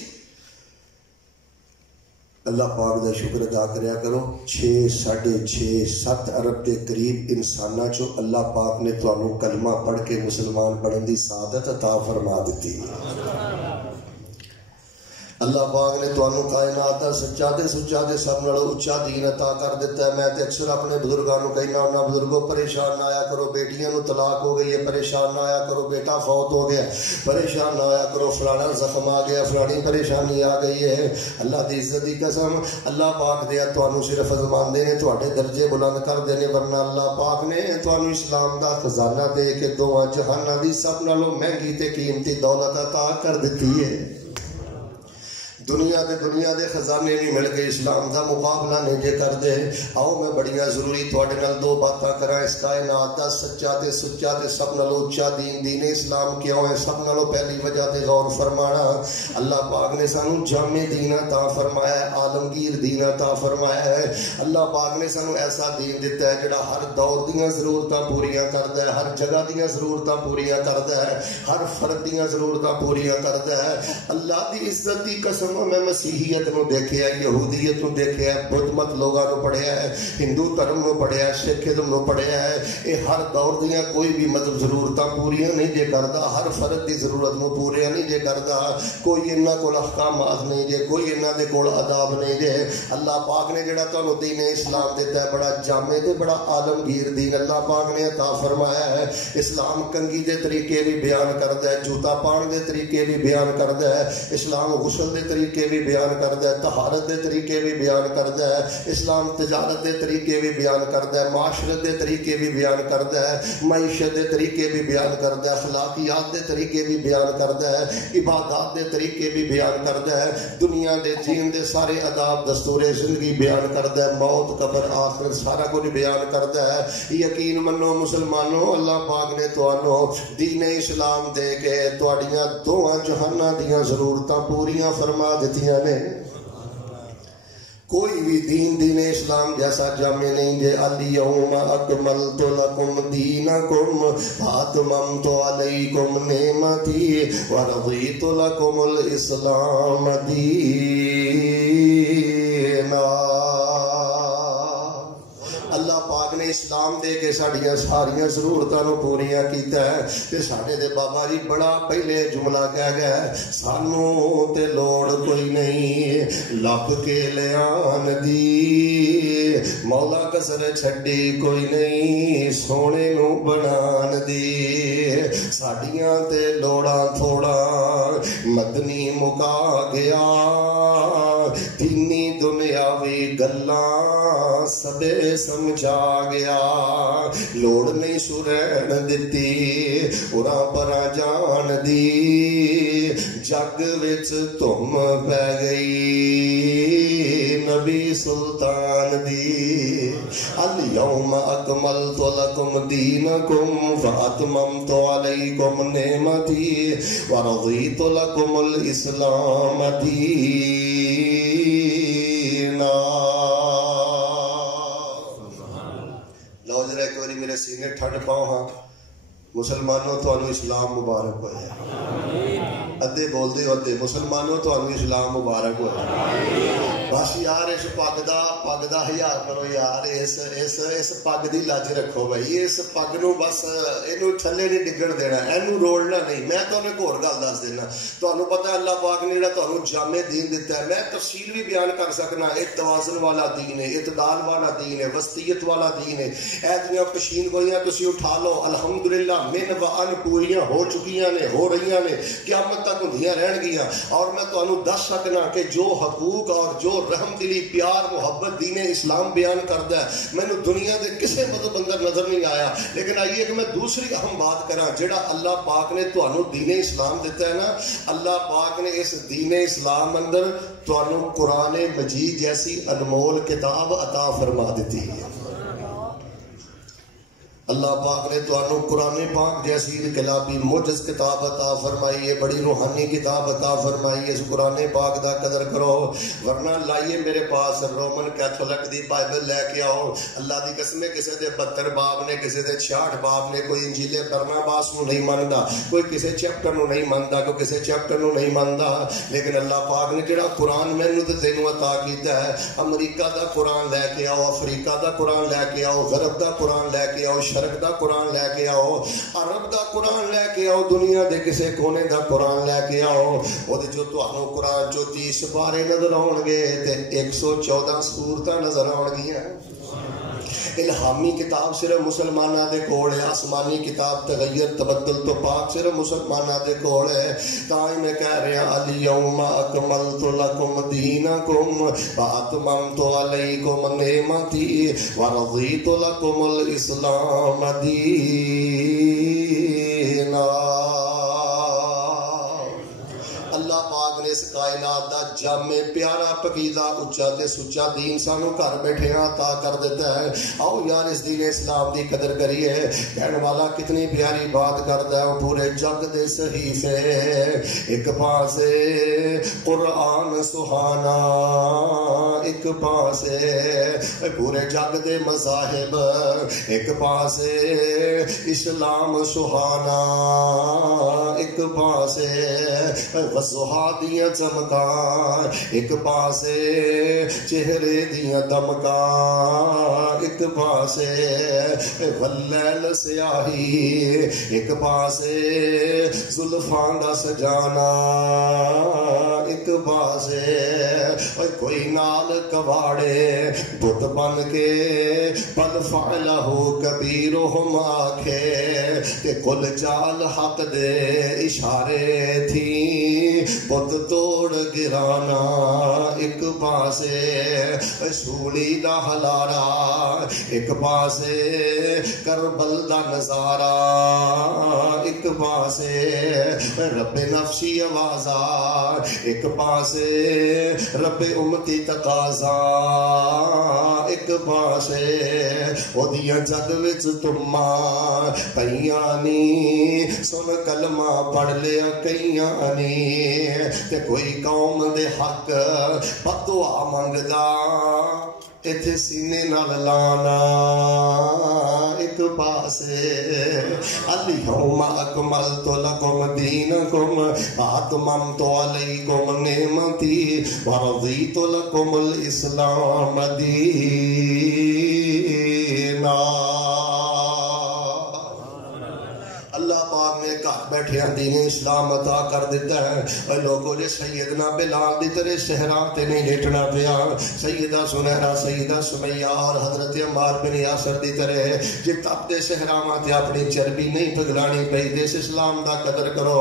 اللہ پاک دا شکر ادا کریا کرو 6.5-7 ارب دے قریب انساناں چو اللہ پاک نے تانوں کلمہ پڑھ کے مسلمان بنن دی سعادت عطا فرما دیتی اللہ پاک نے تانوں کائنات دا سچا تے سب نالوں اچا دین عطا کر دیتا ہے میں تے اکثر اپنے بزرگاں نوں کہنا ہوں بزرگوں پریشان نہ آیا کرو بیٹیاں نوں طلاق ہو گئی ہے پریشان نہ آیا کرو بیٹا فوت ہو گیا پریشان نہ آیا کرو فلانا زخم آ گیا فلانی پریشانی آ گئی ہے اللہ دی عزت دی قسم اللہ پاک دے تانوں صرف ازماندے نے تواڈے درجے بلند کر دینے ورنہ اللہ پاک نے تانوں اسلام دا خزانہ دے کے دوواں جہاناں دی سب نالوں مہنگی تے قیمتی دولت عطا کر دتی ہے دنیا دے خزانے بھی مل کے اسلام دا مقابلہ نہیں جے کر دے آؤ میں بڑیاں ضروری تواڈے نال دو باتاں کراں اس کائنات دا سچا تے سب نالوں اونچا دین اسلام کیوں ہے سب نالوں پہلی وجہ تے غور فرمانا اللہ پاک نے سانوں جامع دین عطا فرمایا ہے عالمگیر دین عطا فرمایا ہے اللہ پاک نے سانوں ایسا دین دیتا ہے جڑا ہر دور دیاں ضرورتاں پوریاں کردا ہے ہر جگہ دیاں ضرورتاں پوریاں کردا ہے ہر فرد دیاں ضرورتاں پوریاں کردا ہے اللہ دی عزت دی قسم میں مسیحیت نو دیکھیا یہودیت نو دیکھیا بدھ مت لوگاں نو پڑھیا ہے ہندو دھرم نو پڑھیا ہے سکھ دھرم نو پڑھیا ہے اے ہر دور دیاں کوئی بھی مطلب ضرورتاں پوریاں نہیں جے کردا ہر فرد دی ضرورت نو پوریا نہیں جے کردا کوئی انہاں کول احکامات نہیں جے کوئی انہاں دے کول آداب نہیں جے اللہ پاک نے جڑا تانوں دین اسلام دیتا ہے بڑا جامع تے بڑا عالمگیر دین اللہ پاک نے عطا فرمایا ہے اسلام کنگھی دے طریقے بھی بیان کردا ہے جوتا پان دے طریقے بھی بیان کردا ہے اسلام غسل دے طریقے بھی بیان کردا ہے طہارت دے طریقے بھی بیان کردا ہے اسلام تجارت دے طریقے بھی بیان کردا ہے معاشرت دے طریقے بھی بیان کردا ہے معیشت دے طریقے بھی بیان کردا ہے اخلاقیات دے طریقے بھی بیان کردا ہے عبادات دے طریقے بھی بیان کردا ہے دنیا دے جین دے سارے آداب دستور زندگی بیان کردا ہے موت قبر آخرت سارا کچھ بیان کردا ہے یقین منو مسلمانوں اللہ پاک نے تانوں دین اسلام دے کے تواڈیاں دوواں جہاناں دیاں ضرورتاں پوریاں فرما دیتیاں نے کوئی بھی دین اسلام جیسا جامع نہیں جے الیوم اکملت لکم دینکم واتممت علیکم نعمتی ورضیت لکم الاسلام دینا اللہ پاک نے اسلام دے کے ساڑیاں ساریاں ضرورتاں نو پوریاں کیتا ہے تے ساڈے دے بابا جی بڑا پہلے جملہ کہہ گیا سانوں تے لوڑ کوئی نہیں لب کے لیان دی مولا کسر چھڈی کوئی نہیں سونے نو بنان دی ساڈیاں تے لوڑاں تھوڑا مدنی مکا گیا دینی دنیاوی گلاں سبے سمجھا گیا لوڑ نہیں سرین دیتی اُراں پرا جان دی جگ وچ تم پہ گئی نبی سلطان دی الیوم اکملت لکم دینکم واتممت علیکم نعمتی ورضیت لکم الاسلام دینا لو ذرا ایک باری میرے سینے ٹھنڈ پاؤ ہاں مسلمانوں تانوں اسلام مبارک ہوئے ادھے بول دے ادھے مسلمانوں تانوں اسلام مبارک ہوئے بس یار اس پگ دا ہزار کرو یار اس پگ دی لاج رکھو بھائی اس پگ نو بس اینو تھلے نہیں ڈگن دینا اینو روڑنا نہیں میں تانوں ایک اور گل دس دینا تانوں پتہ ہے اللہ پاک نے جڑا تانوں جامع دین دیتا ہے میں تفصیل بھی بیان کر سکنا ایک توازن والا دین ہے اعتدال والا دین ہے وسطیت والا دین ہے اے دنیا پشین گوئیاں تسی اٹھا لو الحمدللہ من و ان پوریاں ہو چکیاں نے ہو رہیاں نے قیامت تک ہوندیاں رہن گیاں اور میں تانوں دس سکنا کہ جو حقوق اور جو رحم دلی پیار محبت دین اسلام بیان کردا ہے مینوں دنیا دے کسے مذہب اندر نظر نہیں آیا لیکن آئیے کہ میں دوسری اہم بات کراں جڑا اللہ پاک نے تانوں دین اسلام دیتا ہے نا اللہ پاک نے اس دین اسلام اندر تانوں قرآن مجید جیسی انمول کتاب عطا فرما دیتی ہے اللہ پاک نے تو قرآن پاک جیسی انقلابی موجز کتاب عطا فرمائی ہے، بڑی روحانی کتاب عطا فرمائی ہے، اس قرآن پاک دا قدر کرو، ورنہ لائیے میرے پاس رومن کیتھولک دی بائبل لے کے آؤ، اللہ دی قسم کسی دے 72 باب نے، کسی دے 66 باب نے، کوئی انجیل برناباس نو نہیں ماندا، کوئی کسی چیپٹر نو نہیں ماندا، کوئی کسی چیپٹر نو نہیں ماندا، لیکن اللہ پاک نے جڑا قرآن مینوں تے تینوں عطا کیتا ہے، امریکہ دا قرآن لے کے آؤ، افریقہ دا قرآن لے کے آؤ، غرب دا قرآن لے کے آؤ، شرق دا قرآن لے کے آؤ، عرب دا قرآن لے کے آؤ، دنیا دے کسے کونے دا قرآن لے کے آؤ، وہ جو تہانوں قرآن جو 30 پارے نظر آؤ گے تے 114 سورتاں نظر آؤ گیاں۔ الہامی کتاب صرف مسلمانہ دے کول ہے، آسمانی کتاب تغیر تبدل تو پاک صرف مسلمانہ دے کول ہے۔ تاں میں کہہ رہے ہیں الیوم اکملت لکم دینکم واتممت علیکم نعمتی ورضیت لکم الاسلام دینا۔ اللہ پاک نے اس کائنات دا جامع پیارا پکیزہ اچا تے سچا دین سانو گھر بیٹھے عطا کر دیتا ہے۔ آؤ یار اس دین اسلام دی قدر کریے۔ کہنے والا کتنی پیاری بات کرتا ہے، پورے جگ دے صحیفے ایک پاسے قرآن سہانا، ایک پاسے پورے جگ دے مذاہب، ایک پاسے اسلام سہانا، ایک پاسے وضحا دیاں چمکاں، ایک پاسے چہرے دیاں دمکاں، ایک پاسے واللیل سیاہی، ایک پاسے زلفاں دا سجانا، ایک پاسے کوئی نال کواڑے بت بن کے پل فعلہو کبیرہم آکھے تے کل چال حق دے اشارے تھی بت توڑ گرانا، ایک پاسے سولی دا ہلارا، ایک پاسے کربل دا نظارہ، ایک پاسے رب نفسی آوازہ، ایک پاسے رب امتی تقاضا، ایک پاسے او دیا جگ وچ تماں پیانی سن کلمہ پڑھ لیا کئیانی تے کوئی قوم دے حق بدعا منگدا ایتھے سینے نال لانا، ایک پاسے الیوم اکملت لکم دینکم واتممت علیکم نعمتی ورضیت لکم الاسلام دینا۔ اللہ پاک نے گھر بیٹھے دین اسلام عطا کر دیتا ہے۔ اور لوگوں نے سیدنا بلال دی طرح صحرا تے نہیں لیٹنا پیا، سیدہ سنہرا سیدہ سمیہ اور حضرت عمار بن یاسر دی طرح جے تپ دے صحراواں تے اپنی چربی نہیں پگلانی پئی۔ دس اسلام دا قدر کرو۔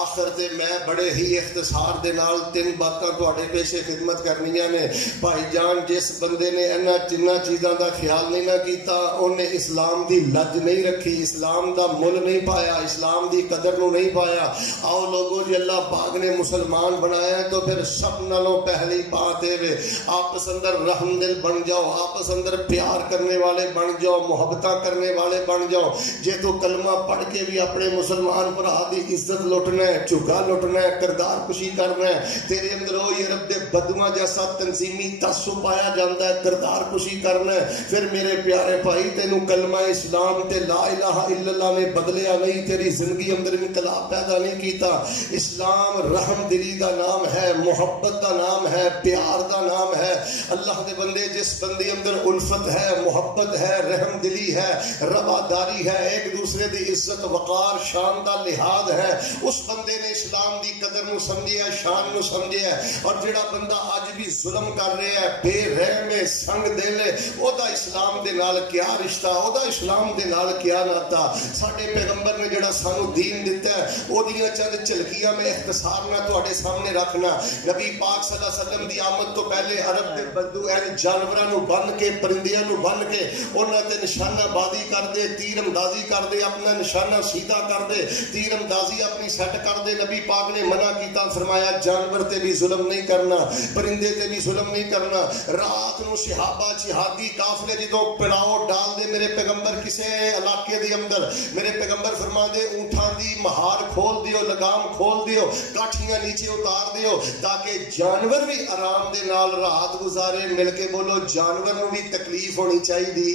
آخر تے میں بڑے ہی اختصار دے نال 3 باتاں تواڈے پیش خدمت کرنیاں نے۔ بھائی جان جس بندے نے انہاں جنہاں چیزاں دا خیال نہیں نہ کیتا اونے اسلام دی لج نہیں رکھی، اسلام دا مل نہیں پایا، اسلام دی قدر نو نہیں پایا۔ آؤ لوگوں جی اللہ پاک نے مسلمان بنایا ہے تو پھر سب نالوں پہلی بات ہے آپس اندر رحم دل بن جاؤ، آپس اندر پیار کرنے والے بن جاؤ، محبتہ کرنے والے بن جاؤ۔ جے تو کلمہ پڑھ کے بھی اپنے مسلمان بھرا دی عزت لٹنا ہے، چگا لٹنا ہے، کردار کشی کرنا ہے، تیرے اندر ہوئی عرب دے بدواں جیسا تنظیمی تعصب پایا جاتا ہے، کردار کشی کرنا ہے، پھر میرے پیارے بھائی تینوں کلمہ اسلام تے لا الہ الا اللہ نے بدلیا نہیں، تیری زندگی اندر انقلاب پیدا نہیں کیتا۔ اسلام رحم دلی دا نام ہے، محبت دا نام ہے، پیار دا نام ہے۔ اللہ دے بندے جس بندے اندر الفت ہے، محبت ہے، رحم دلی ہے، رواداری ہے، ایک دوسرے دی عزت وقار شان دا لحاظ ہے، اس بندے نے اسلام دی قدر نو سمجھیا، شان نو سمجھیا۔ اور جڑا بندہ اج بھی ظلم کر رہا ہے، بے رحم ہے، سنگ دل ہے، او دا اسلام دے نال کیا رشتہ، او دا اسلام دے نال کیا ناتا۔ ساڈے پیغمبر نے جڑا سانو دین دیتا ہے او دیاں چند جھلکیاں میں اختصار میں تواڈے سامنے رکھنا۔ نبی پاک صلی اللہ علیہ وسلم دی آمد تو پہلے عرب دے بدو این جانوراں نو بن کے پرندیاں نو بن کے انہاں تے نشانہ بازی کر دے، تیر اندازی کر دے، اپنا نشانہ سیدھا کر دے، تیر اندازی اپنی سیٹ کر دے نبی پاک نے منع کیتا، فرمایا جانور تے بھی ظلم نہیں کرنا، پرندے تے بھی ظلم نہیں کرنا۔ رات نو صحابہ جہادی قافلے جدوں پڑاؤ ڈال دے میرے پیغمبر کسے علاقے دے اندر، میرے پیغمبر فرما دے اونٹاں دی مہار کھول دیو، لگام کھول دیو، کاٹھیاں نیچے اتار دیو تاکہ جانور بھی آرام دے نال رات گزارے۔ مل کے بولو جانور نو بھی تکلیف ہونی چاہیے؟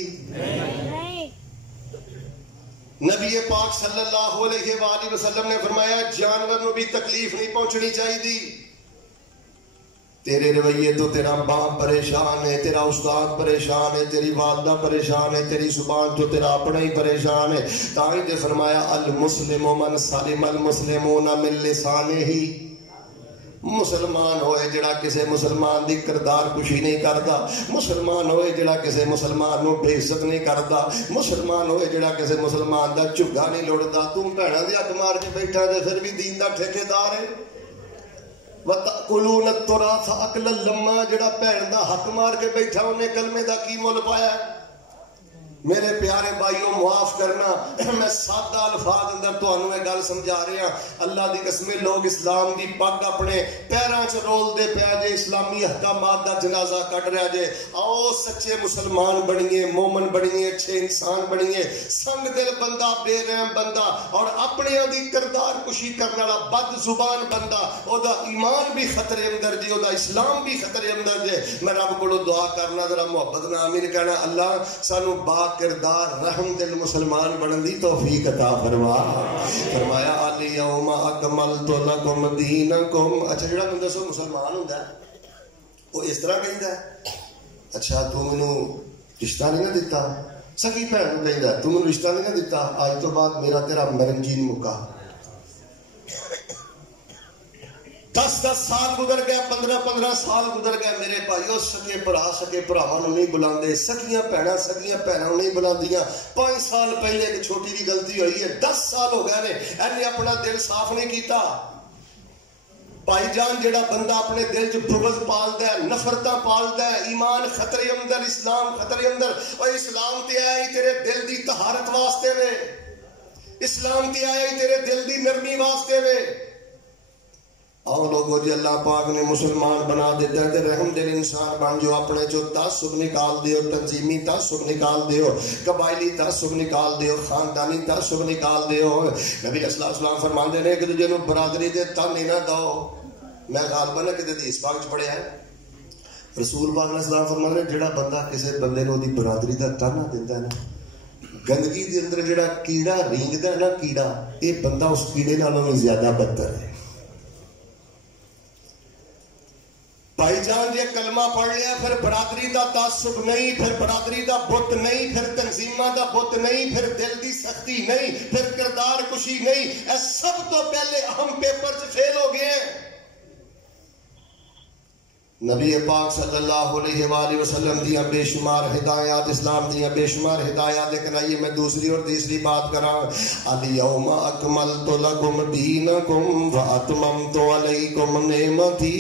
نبی پاک صلی اللہ علیہ وآلہ وسلم نے فرمایا جانور نو بھی تکلیف نہیں پہنچنی چاہیے۔ تیرے رویے تو تیرا باپ پریشان ہے، تیرا استاد پریشان ہے، تیری والدہ پریشان ہے، تیری زبان تو تیرا اپنا ہی پریشان ہے۔ تاہی نے فرمایا المسلم من سلم المسلمون من لسانہ ہی، مسلمان ہوئے جڑا کسے مسلمان دی کردار کشی نہیں کردا، مسلمان ہوئے جڑا کسے مسلمان نو بے عزت نہیں کردا، مسلمان ہوئے جڑا کسے مسلمان دا چگا نہیں لڑدا۔ تم بھیڑاں دی حق مار کے بیٹھا تے پھر بھی دین دا ٹھیکیدار ہے۔ وَتَأْكُلُونَ التُّرَاثَ أَكْلًا لَمًّا، جڑا بھیڑ دا حق مار کے بیٹھا انہیں کلمے دا کی مول پایا ہے؟ میرے پیارے بھائیوں معاف کرنا، میں سادہ الفاظ اندر تو انہوں نے گل سمجھا رہے ہیں۔ اللہ دی قسمیں لوگ اسلام دی پگ اپنے پیراں چ رول دے پیا جے، اسلامی احکامات دا جنازہ کٹ رہا جے۔ آؤ سچے مسلمان بنیے، مومن بنیے، اچھے انسان بنیے، سنگ دل بندہ، بے رحم بندہ اور اپنے دی کردار کشی کرنے والا بد زبان بندہ، او دا ایمان بھی خطرے اندر جے، او دا اسلام بھی خطرے اندر جے۔ میں رب کو دعا کرنا ذرا محبت نہ آمین کہنا، اللہ سانو با کردار رحم دل مسلمان بنن دی توفیق عطا فرما۔ فرمایا الیوم اکملت لکم دینکم۔ اچھا جڑا بندہ سو مسلمان ہوندا ہے وہ اس طرح کہندا ہے، اچھا تو مینوں رشتہ نہیں نہ دتا، سکی بھن نوں کہندا ہے تو مینوں رشتہ نہیں نہ دتا، اج تو بعد میرا تیرا مرنجین مکا۔ 10 سال گزر گئے، 15 سال گزر گئے، میرے بھائیو سکے بھراواں نوں نہیں بلاندے، سکیاں بھیناں نہیں بلاندیاں۔ 5 سال پہلے ایک چھوٹی جی غلطی ہوئی ہے، 10 سال ہو گئے نے اینے اپنا دل صاف نہیں کیتا۔ بھائی جان جڑا بندہ اپنے دل چ بغض پالدا ہے، نفرتاں پالدا ہے، ایمان خطرے اندر، اسلام خطرے اندر، اور اسلام تے آیا ہی تیرے دل دی طہارت واسطے وے، اسلام تے آیا ہی تیرے دل دی نرمی واسطے وے۔ آؤ لوگو جی اللہ پاک نے مسلمان بنا دیتا ہے، رحم دل انسان بن جو، اپنے جو تعصب نکال دیو، تنظیمی تعصب نکال دیو، قبائلی تعصب نکال دیو، خاندانی تعصب نکال دیو۔ نبی صلی اللہ علیہ وسلم فرماندے نے کہ تجھے نو برادری دے تانے نہ دو۔ میں غالباً کہ حدیث پاک چ پڑھیا ہے، رسول پاک علیہ السلام فرماندے جڑا بندہ کسے بندے نو دی برادری دا تانا دیندا ہے نا، گندگی دے اندر جڑا کیڑا رینگدا ہے نا، کیڑا، اے بندہ اس کیڑے نالوں بھی زیادہ بدتر ہے۔ بھائی جان جی کلمہ پڑھ لیا پھر برادری دا تعصب نہیں، پھر برادری دا بت نہیں، پھر تنظیمہ دا بت نہیں، پھر دل دی سختی نہیں، پھر کردار کشی نہیں، اے سب تو پہلے اہم پیپر سے فیل ہو گئے ہیں۔ نبی پاک صلی اللہ علیہ وآلہ وسلم دیاں بے شمار ہدایات، اسلام دیاں بے شمار ہدایات، لیکن آئیے میں دوسری اور تیسری بات کراں۔ الیوم اکملت لکم دینکم واتممت علیکم نعمتی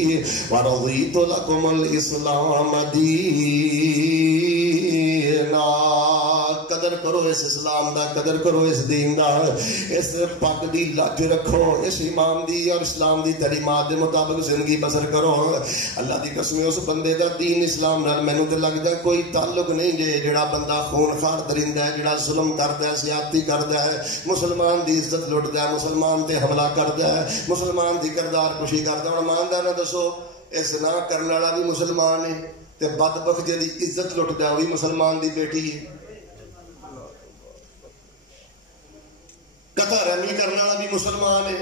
ورضیت لکم الاسلام دینا۔ قدر کرو اس اسلام دا، قدر کرو اس دین دا، اس پاک دی لاج رکھو، اس امام دی اور اسلام دی تعلیمات دے مطابق زندگی بسر کرو۔ اللہ دی قسم اس بندے دا دین اسلام نال مینوں تے لگدا کوئی تعلق نہیں جے، جڑا بندہ خون خار درندہ ہے، جڑا ظلم کردا ہے، زیادتی کردا ہے، مسلمان دی عزت لٹدا ہے، مسلمان تے حملہ کردا ہے، مسلمان دی کردار کشی کردا ہے۔ ہن ایماندار نہ دسو اس نہ کرن والا بھی مسلمان ہے تے بدبخت دی عزت لٹدا ہے وہی مسلمان دی بیٹی ہے۔ قطع رحمی کرنے والا بھی مسلمان ہے۔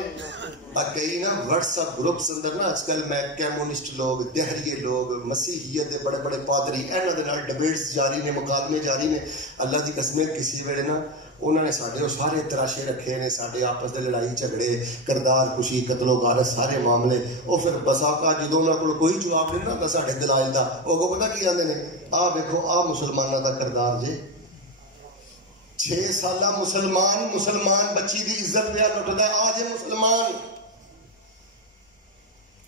کئی نا واٹس ایپ گروپس اندر نا آج کل میں کمیونسٹ لوگ، دہریے لوگ، مسیحیت دے بڑے بڑے پادری انہاں دے نال ڈیبیٹس جاری نے، مکالمے جاری نے۔ اللہ دی قسم کسی ویلے نا انہوں نے سارے وہ سارے تراشے رکھے نے، سارے آپس دے لڑائی جھگڑے، کردار کشی، قتل و غارت، سارے معاملے۔ وہ پھر بساکا جدوں انہاں کول کوئی جواب نہیں نہ ساڈے دلائل دا، وہ کو پتہ کی آندے نے، آ ویکھو آ مسلماناں دا کردار جے۔ 6 سالہ مسلمان بچی دی عزت پہ لٹدا ہے، آج مسلمان۔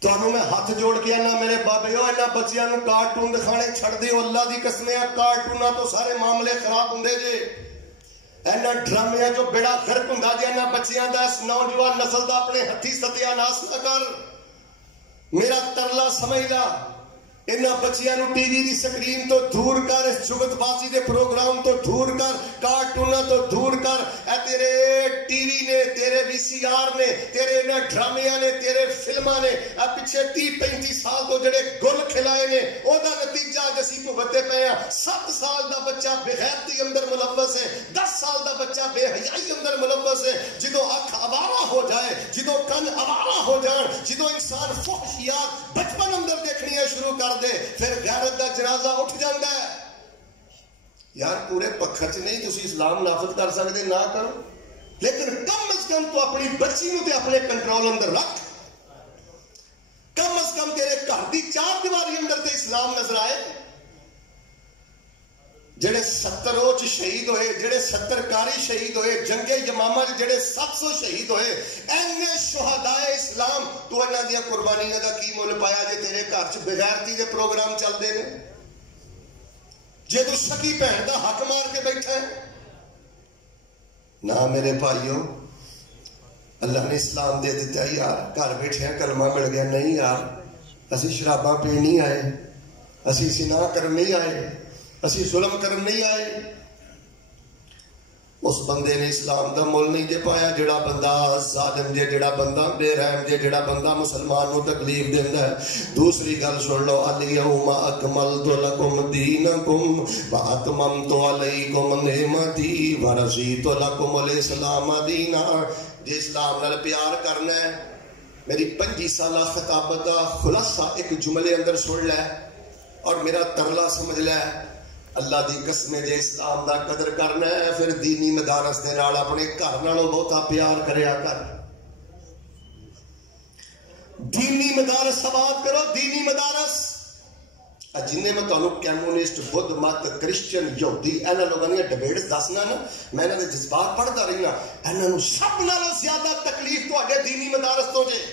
تانوں میں ہاتھ جوڑ کے آنا میرے بابیو، انہاں بچیاں نوں کارٹون دکھانے چھڑ دیو، اللہ دی قسم کارٹوناں تو سارے معاملے خراب ہوندے جے۔ اینا ڈرامیا جو بیڑا گھر ہوندا جے اینا بچیاں دا اس نوجوان نسل دا اپنے ہتھی ستیا ناس نہ کر. میرا ترلا سمجھ لا انہاں بچیاں نو ٹی وی دی سکرین تو دور کر, اس جگت بازی دے پروگرام تو دور کر, کارٹوناں تو دور کر. اے تیرے ٹی وی نے, تیرے وی سی آر نے, تیرے انہاں ڈرامیاں نے, تیرے فلماں نے اے پچھے 30-35 سال تو جڑے گل کھلائے نے او دا نتیجہ جسی بھگتے پے ہیں. 7 سال دا بچہ بے غیرتی اندر ملوث ہے, 10 سال دا بچہ بے حیائی اندر ملوث ہے. جدوں اکھ آوارہ ہو جائے, جدوں کن آوارہ ہو جان, جدوں انسان فحشیات بچپن اندر دیکھنی شروع کر دے, پھر غیرت دا جنازہ اٹھ جاندہ ہے. یار پورے پکھر چ نہیں تسی اسلام نافذ کر سکتے نہ کرو, لیکن کم از کم تو اپنی بچی نو تے اپنے کنٹرول اندر رکھ. کم از کم تیرے گھر دی 4 دیواری اندر تے اسلام نظر آئے. جڑے 70 روچ شہید ہوئے, جڑے 70 کاری شہید ہوئے, جنگ یمامہ جڑے 700 شہید ہوئے, اینے شہدائے اسلام, تو انہاں دیاں قربانیاں دا کی مول پایا جے تیرے گھر چ بغیرتی دے پروگرام چل دے نے, جے تو سکی بہن دا حق مار کے بیٹھا ہے. نہ میرے بھائیو, اللہ نے اسلام دے دیتا ہے یار, گھر بیٹھے ہیں کلمہ مل گیا. نہیں یار, اسی شراباں پی نہیں آئے, اسی زنا کرن نہیں آئے, اسی ظلم کرن نہیں آئے. اس بندے نے اسلام دا مول نہیں دے پایا جڑا بندہ ظالم جے, جڑا بندہ بے رحم جے, جڑا بندہ مسلمان نو تکلیف دیندا ہے. دوسری گل سن لو, الیوم اکملت لکم دینکم واتممت علیکم نعمتی ورضیت لکم الاسلام دینا. جے اسلام نال پیار کرنا ہے, میری 25 سالہ خطابت دا خلاصہ ایک جملے اندر سن لے اور میرا ترلا سمجھ لے. اللہ دی قسم جے اسلام دا قدر کرنا ہے, پھر دینی مدارس دے نال اپنے گھر نالوں بہتا پیار کریا کر. دینی مدارس آباد کرو, دینی مدارس. جنہیں میں تانوں کمیونسٹ, بدھ مت, کرسچن, یہودی اینا لوگاں دی ڈبیٹس دسنا نا, میں انہاں دے جذبات پڑھدا رہنا, انہاں نوں سب نالوں زیادہ تکلیف تہاڈے دینی مدارس تو جے.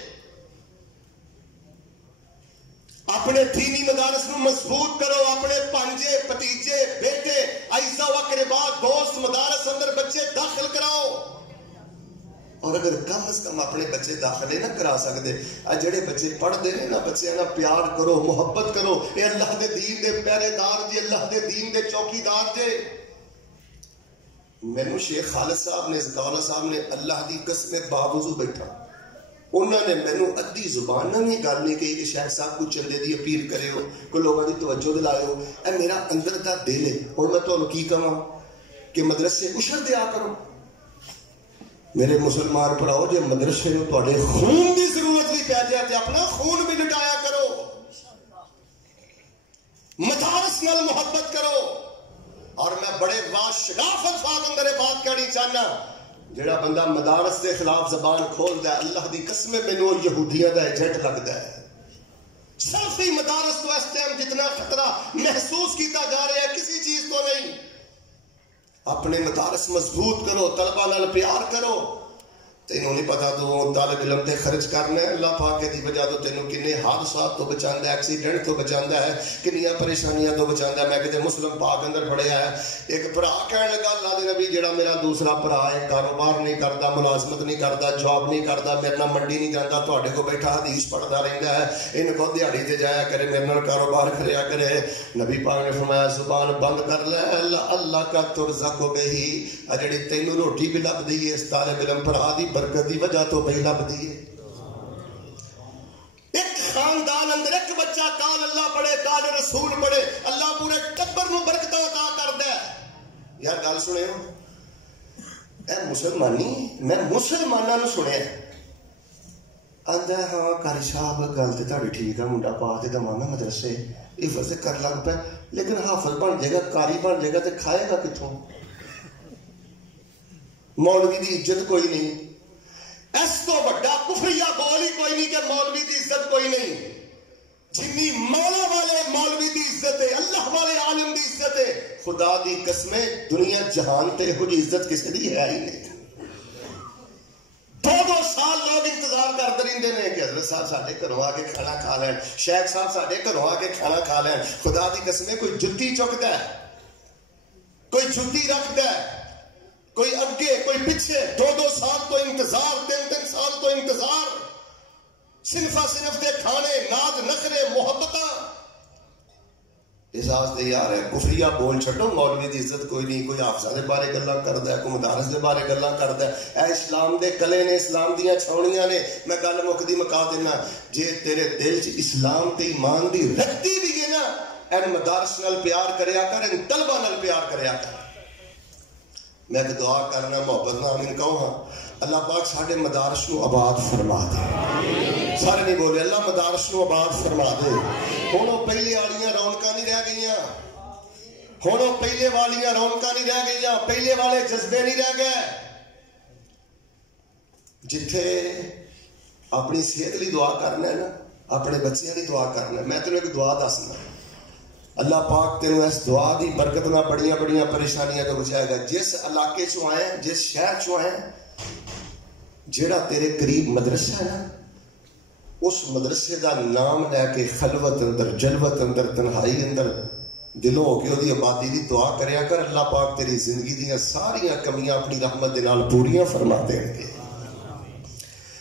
اپنے دینی مدارس نو مضبوط کرو, اپنے پانجے, بھتیجے, بیٹے, اعزا و اقربا, دوست مدارس اندر بچے داخل کراؤ. اور اگر کم از کم اپنے بچے داخلے نہ کرا سکتے, جڑے بچے پڑھ دے نا بچے نا پیار کرو, محبت کرو. اے اللہ دے دین دے پہرے دار جے, اللہ دے دین دے چوکی دار جے. میں شیخ خالد صاحب نے, زکاولا صاحب نے اللہ دی قسم باوضو بیٹھا, انہوں نے مینوں ادھی زبان نہ نہیں گل نہیں کہی کہ شیخ صاحب کو چندے دی اپیل کرے ہو, کوئی لوگوں دی توجہ دلائے ہو. اے میرا اندر دا دل ہے. اور میں تانوں کی کہاں کہ مدرسے اشر دیا کرو. میرے مسلمان پڑھاؤ, جے مدرسے نو تواڈے خون دی ضرورت بھی پہ جائے تے اپنا خون بھی لٹایا کرو. مدارس نال محبت کرو. اور میں بڑے واشگاف الفاظ اندر بات کہنی چاہنا, جڑا بندہ مدارس کے خلاف زبان کھولدا ہے, اللہ دی قسم مینوں یہودیاں دا ایجنٹ لگدا ہے. صرف ہی مدارس تو اس ٹائم جتنا خطرہ محسوس کیتا جا رہا ہے کسی چیز تو نہیں. اپنے مدارس مضبوط کرو, طلبہ نال پیار کرو. تینوں نہیں پتا تو طالب علم تے خرچ کرنا ہے, اللہ پاک دی وجہ تو تینوں کنے حادثات تو بچاندا ہے, ایکسیڈنٹ تو بچاندا ہے, کنیاں پریشانیاں تو بچاندا ہے. میں کہتے مسلم پاک اندر پڑھیا ہے, ایک بھرا کہنے لگا اللہ دے نبی جڑا میرا دوسرا بھرا ہے, کاروبار نہیں کرتا, ملازمت نہیں کرتا, جاب نہیں کرتا, میرے نال منڈی نہیں جاندا, تہاڈے کو بیٹھا حدیث پڑھدا رہندا ہے, ان کو دیہڑی تے جایا کرے, میرے نال کاروبار کریا کرے. نبی پاک نے فرمایا زبان بند کر لے, اللہ کا ترزق بہی, جڑی تینوں روٹی بھی لبدی ہے اس طالب علم بھرا دی برکت دی وجہ تو بہی لبدی ہے. ایک خاندان اندر ایک بچہ قال اللہ پڑھے, قال رسول پڑھے, اللہ پورے ٹبر نو برکتاں عطا کردا ہے. یار گل سنو, اے مسلمانی, میں مسلماناں نو سنیا آندا ہاں کاری صاحب گل تے تہاڈی ٹھیک ہے, منڈا پا تے دواں میں مدرسے حفظ کر لگ پیا, لیکن حافظ بن جائے گا, قاری بن جائے گا تے کھائے گا کتھوں؟ مولوی دی عزت کوئی نہیں. اس تو بڑا کفریہ بول ہی کوئی نہیں کہ مولوی دی عزت کوئی نہیں. جنی مولا والے مولوی دی عزت ہے, اللہ والے عالم دی عزت ہے, خدا دی قسمیں دنیا جہان تے کچھ عزت کسی دی ہے ہی نہیں. 2 سال لوگ انتظار کرتے رہتے ہیں کہ حضرت صاحب ساڈے گھروں آ کے کھانا کھا لین, شیخ صاحب ساڈے گھروں آ کے کھانا کھا لین. خدا دی قسمیں کوئی جتی چکتا ہے, کوئی جتی رکھتا ہے, کوئی اگے کوئی پیچھے، 2 سال تو انتظار، 3 سال تو انتظار، صنفا صنف دے کھانے، ناز نخرے، محبتاں۔ احساس دے یار ہے کفریہ بول چھٹو، مولوی دی عزت کوئی نہیں، کوئی حافظہ دے بارے گلاں کردا ہے، کوئی مدارس دے بارے گلاں کردا ہے، اے اسلام دے کلے نے، اسلام دیاں چھاؤنیاں نے۔ میں گل مکدی مکا دینا، جے تیرے دل چ اسلام تے ایمان دی رتی بھی ہے نا، این مدارس نال پیار کریا کر، ان طلبہ نال پیار کریا کر۔ میں ایک دعا کرنا، محبت نال آمین کہو ہاں، اللہ پاک ساڈے مدارس نو آباد فرما دے۔ سارے نہیں بولے اللہ مدارس نو آباد فرما دے۔ ہن وہ پہلے والیاں رونقاں نہیں رہ گئیاں، ہن وہ پہلے والیاں رونقاں نہیں رہ گئیاں، پہلے والے جذبے نہیں رہ گئے۔ جتھے اپنی صحت لی دعا کرنا ہے نا، اپنے بچیاں لی دعا کرنا ہے، میں تینوں ایک دعا دسنا، اللہ پاک تینوں اس دعا دی برکت نہ بڑیاں بڑیاں پریشانیاں تو بچائے گا۔ جس علاقے چوں آئے، جس شہر چوں آئے، جیڑا تیرے قریب مدرسہ ہے نا، اس مدرسے دا نام لے کے خلوت اندر، جلوت اندر، تنہائی اندر دلوں ہو کے وہ دی آبادی دی دعا کریا کر۔ اللہ پاک تیری زندگی دیاں ساریاں کمیاں اپنی رحمت دے نال پوریاں فرما دیں گے۔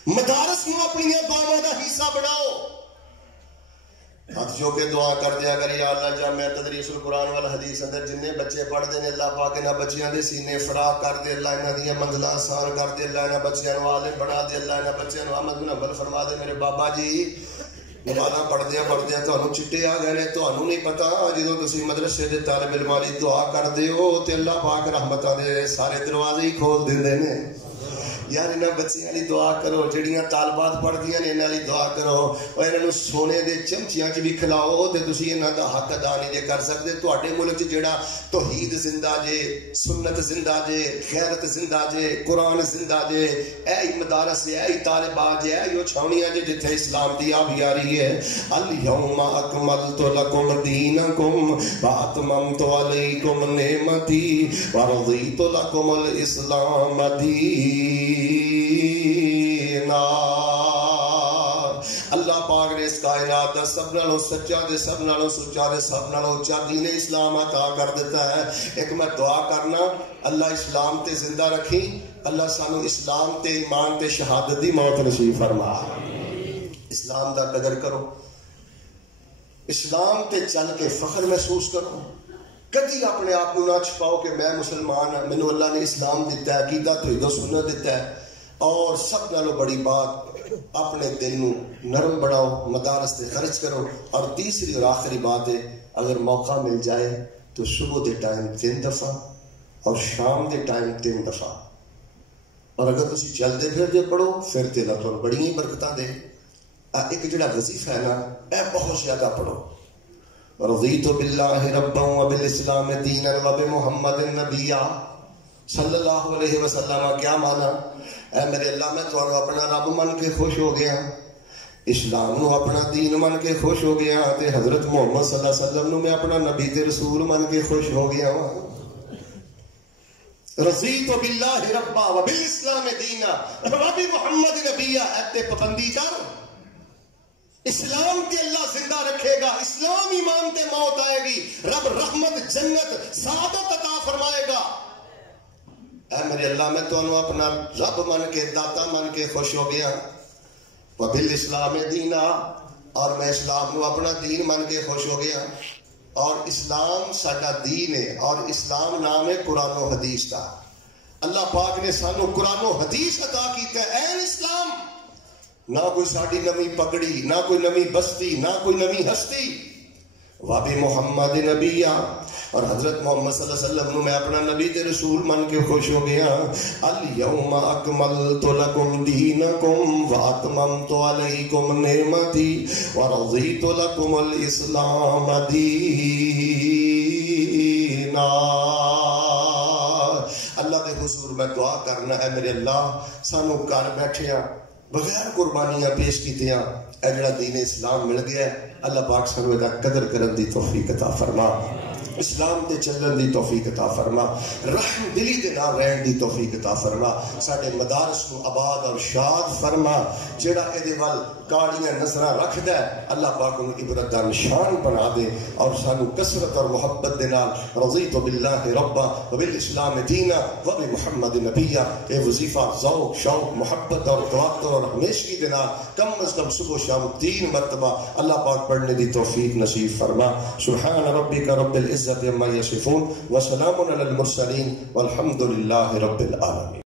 مدارس میں اپنی دعاواں دا حصہ بناؤ، ہاتھ جو کے دعا کر دیا کر، یا اللہ جامعہ تدریس القرآن والحدیث اندر جننے بچے پڑھ دے نے، اللہ پاک انہاں بچیاں دے سینے فراغ کر دے، اللہ انہاں دیاں منزلاں آسان کر دے، اللہ انہاں بچیاں نو عالم بنا دے، اللہ انہاں بچیاں نو احمد بن حنبل فرما دے۔ میرے بابا جی نمازاں پڑھدیاں تانوں چٹے آ گئے نے، تانوں نہیں پتا جدوں تسی مدرسے دے طالب علم والی دعا کردے ہو تے اللہ پاک رحمتاں دے سارے دروازے ہی کھول دیندے نے۔ یار انہاں بچیاں لی دعا کرو، جڑیاں طالبات پڑھدیاں نے انہاں لی دعا کرو، اور انہاں نو سونے دے چمچیاں چ بھی کھلاؤ تے تسی انہاں دا حق ادا نہیں جے کر سکدے۔ تواڈے ملک چ جڑا توحید زندہ جے، سنت زندہ جے، غیرت زندہ جے، قرآن زندہ جے، اے مدارس اے طالبات جے، اے چھاونیاں جے جتھے اسلام دی آبی آ رہی ہے۔ الیوم اکملت لکم دینکم واتممت علیکم نعمتی ورضیت لکم الاسلام دینا۔ اللہ پاک نے اس کائنات دا سب نالوں سچا دے سب نالوں سچا دے سب نالوں اونچا دین اسلام عطا کر دیتا ہے۔ ایک میں دعا کرنا، اللہ اسلام تے زندہ رکھی، اللہ سانو اسلام تے ایمان تے شہادت دی موت نصیب فرما۔ اسلام دا قدر کرو، اسلام تے چل کے فخر محسوس کرو، کدی اپنے آپ نہ چھپاؤ کہ میں مسلمان ہوں، مینوں اللہ نے اسلام دیتا ہے، عقیدہ توحید و سنت دیتا ہے۔ اور سب نالوں بڑی بات، اپنے دل نو نرم بناؤ، مدارس تے خرچ کرو۔ اور تیسری اور آخری بات ہے، اگر موقع مل جائے تو صبح دے ٹائم 3 دفعہ اور شام دے ٹائم 3 دفعہ، اور اگر تسی چلدے پھردے پڑھو پھر تے اللہ تمہیں بڑی برکتاں دے۔ ایک جڑا وظیفہ ہے نا، اے بہت زیادہ پڑھو، رضیت باللہ ربا وبالاسلام دینا وبمحمد نبیا صلی اللہ علیہ وسلم۔ کیا مانا؟ اے میرے اللہ میں تو اپنا رب من کے خوش ہو گیا، اسلام نو اپنا دین من کے خوش ہو گیا، تے حضرت محمد صلی اللہ علیہ وسلم نو میں اپنا نبی تے رسول من کے خوش ہو گیا۔ رضیت باللہ ربا وبالاسلام دینا وبمحمد نبیا۔ اتے پابندی کر، اسلام کے اللہ زندہ رکھے گا، اسلام ایمان تے موت آئے گی، رب رحمت جنت سعادت عطا فرمائے گا۔ اے میرے اللہ میں تو اپنا رب من کے داتا من کے خوش ہو گیا، وبالاسلام دینا، اور میں اسلام نو اپنا دین من کے خوش ہو گیا۔ اور اسلام ساڈا دین ہے، اور اسلام نام ہے قرآن و حدیث کا۔ اللہ پاک نے سانو قرآن و حدیث عطا کیتا ہے، این اسلام، نہ کوئی ساڑی نمی پگڑی، نہ کوئی نمی بستی، نہ کوئی نمی ہستی۔ وابی محمد نبیہ، اور حضرت محمد صلی اللہ علیہ وسلم نو میں اپنا نبی تے رسول من کے خوش ہو گیا۔ الیوم اکملت لکم دینکم واتممت علیکم نعمتی ورضیت لکم الاسلام دینا۔ اللہ دے حضور میں دعا کرنا ہے، میرے اللہ سانو گھر بیٹھیاں بغیر قربانیاں پیش کیتیاں اے جڑا دین اسلام مل گیا ہے، اللہ پاک سانو دا قدر کرن دی توفیق عطا فرما۔ اسلام تے چلن دی توفیق عطا فرما، رحم دلی دے نال رہن دی توفیق عطا فرما، ساڈے مدارس کو آباد اور شاد فرما، جڑا اے دے ول کاڑیاں نظراں رکھدا ہے اللہ پاک نوں عبرت دا نشان بنا دے، اور سانو کثرت اور محبت دے نال رضیت باللہ ربا وبالاسلام دینا وبمحمد نبیا، اے وظیفہ ذوق شوق محبت اور تواتر اور ہمیشگی دے نال کم از کم صبح و شام 3 مرتبہ اللہ پاک پڑھنے دی توفیق نصیب فرما۔ سبحان ربک رب العزت عما یصفون وسلام علی المرسلین والحمد للہ رب العالمین۔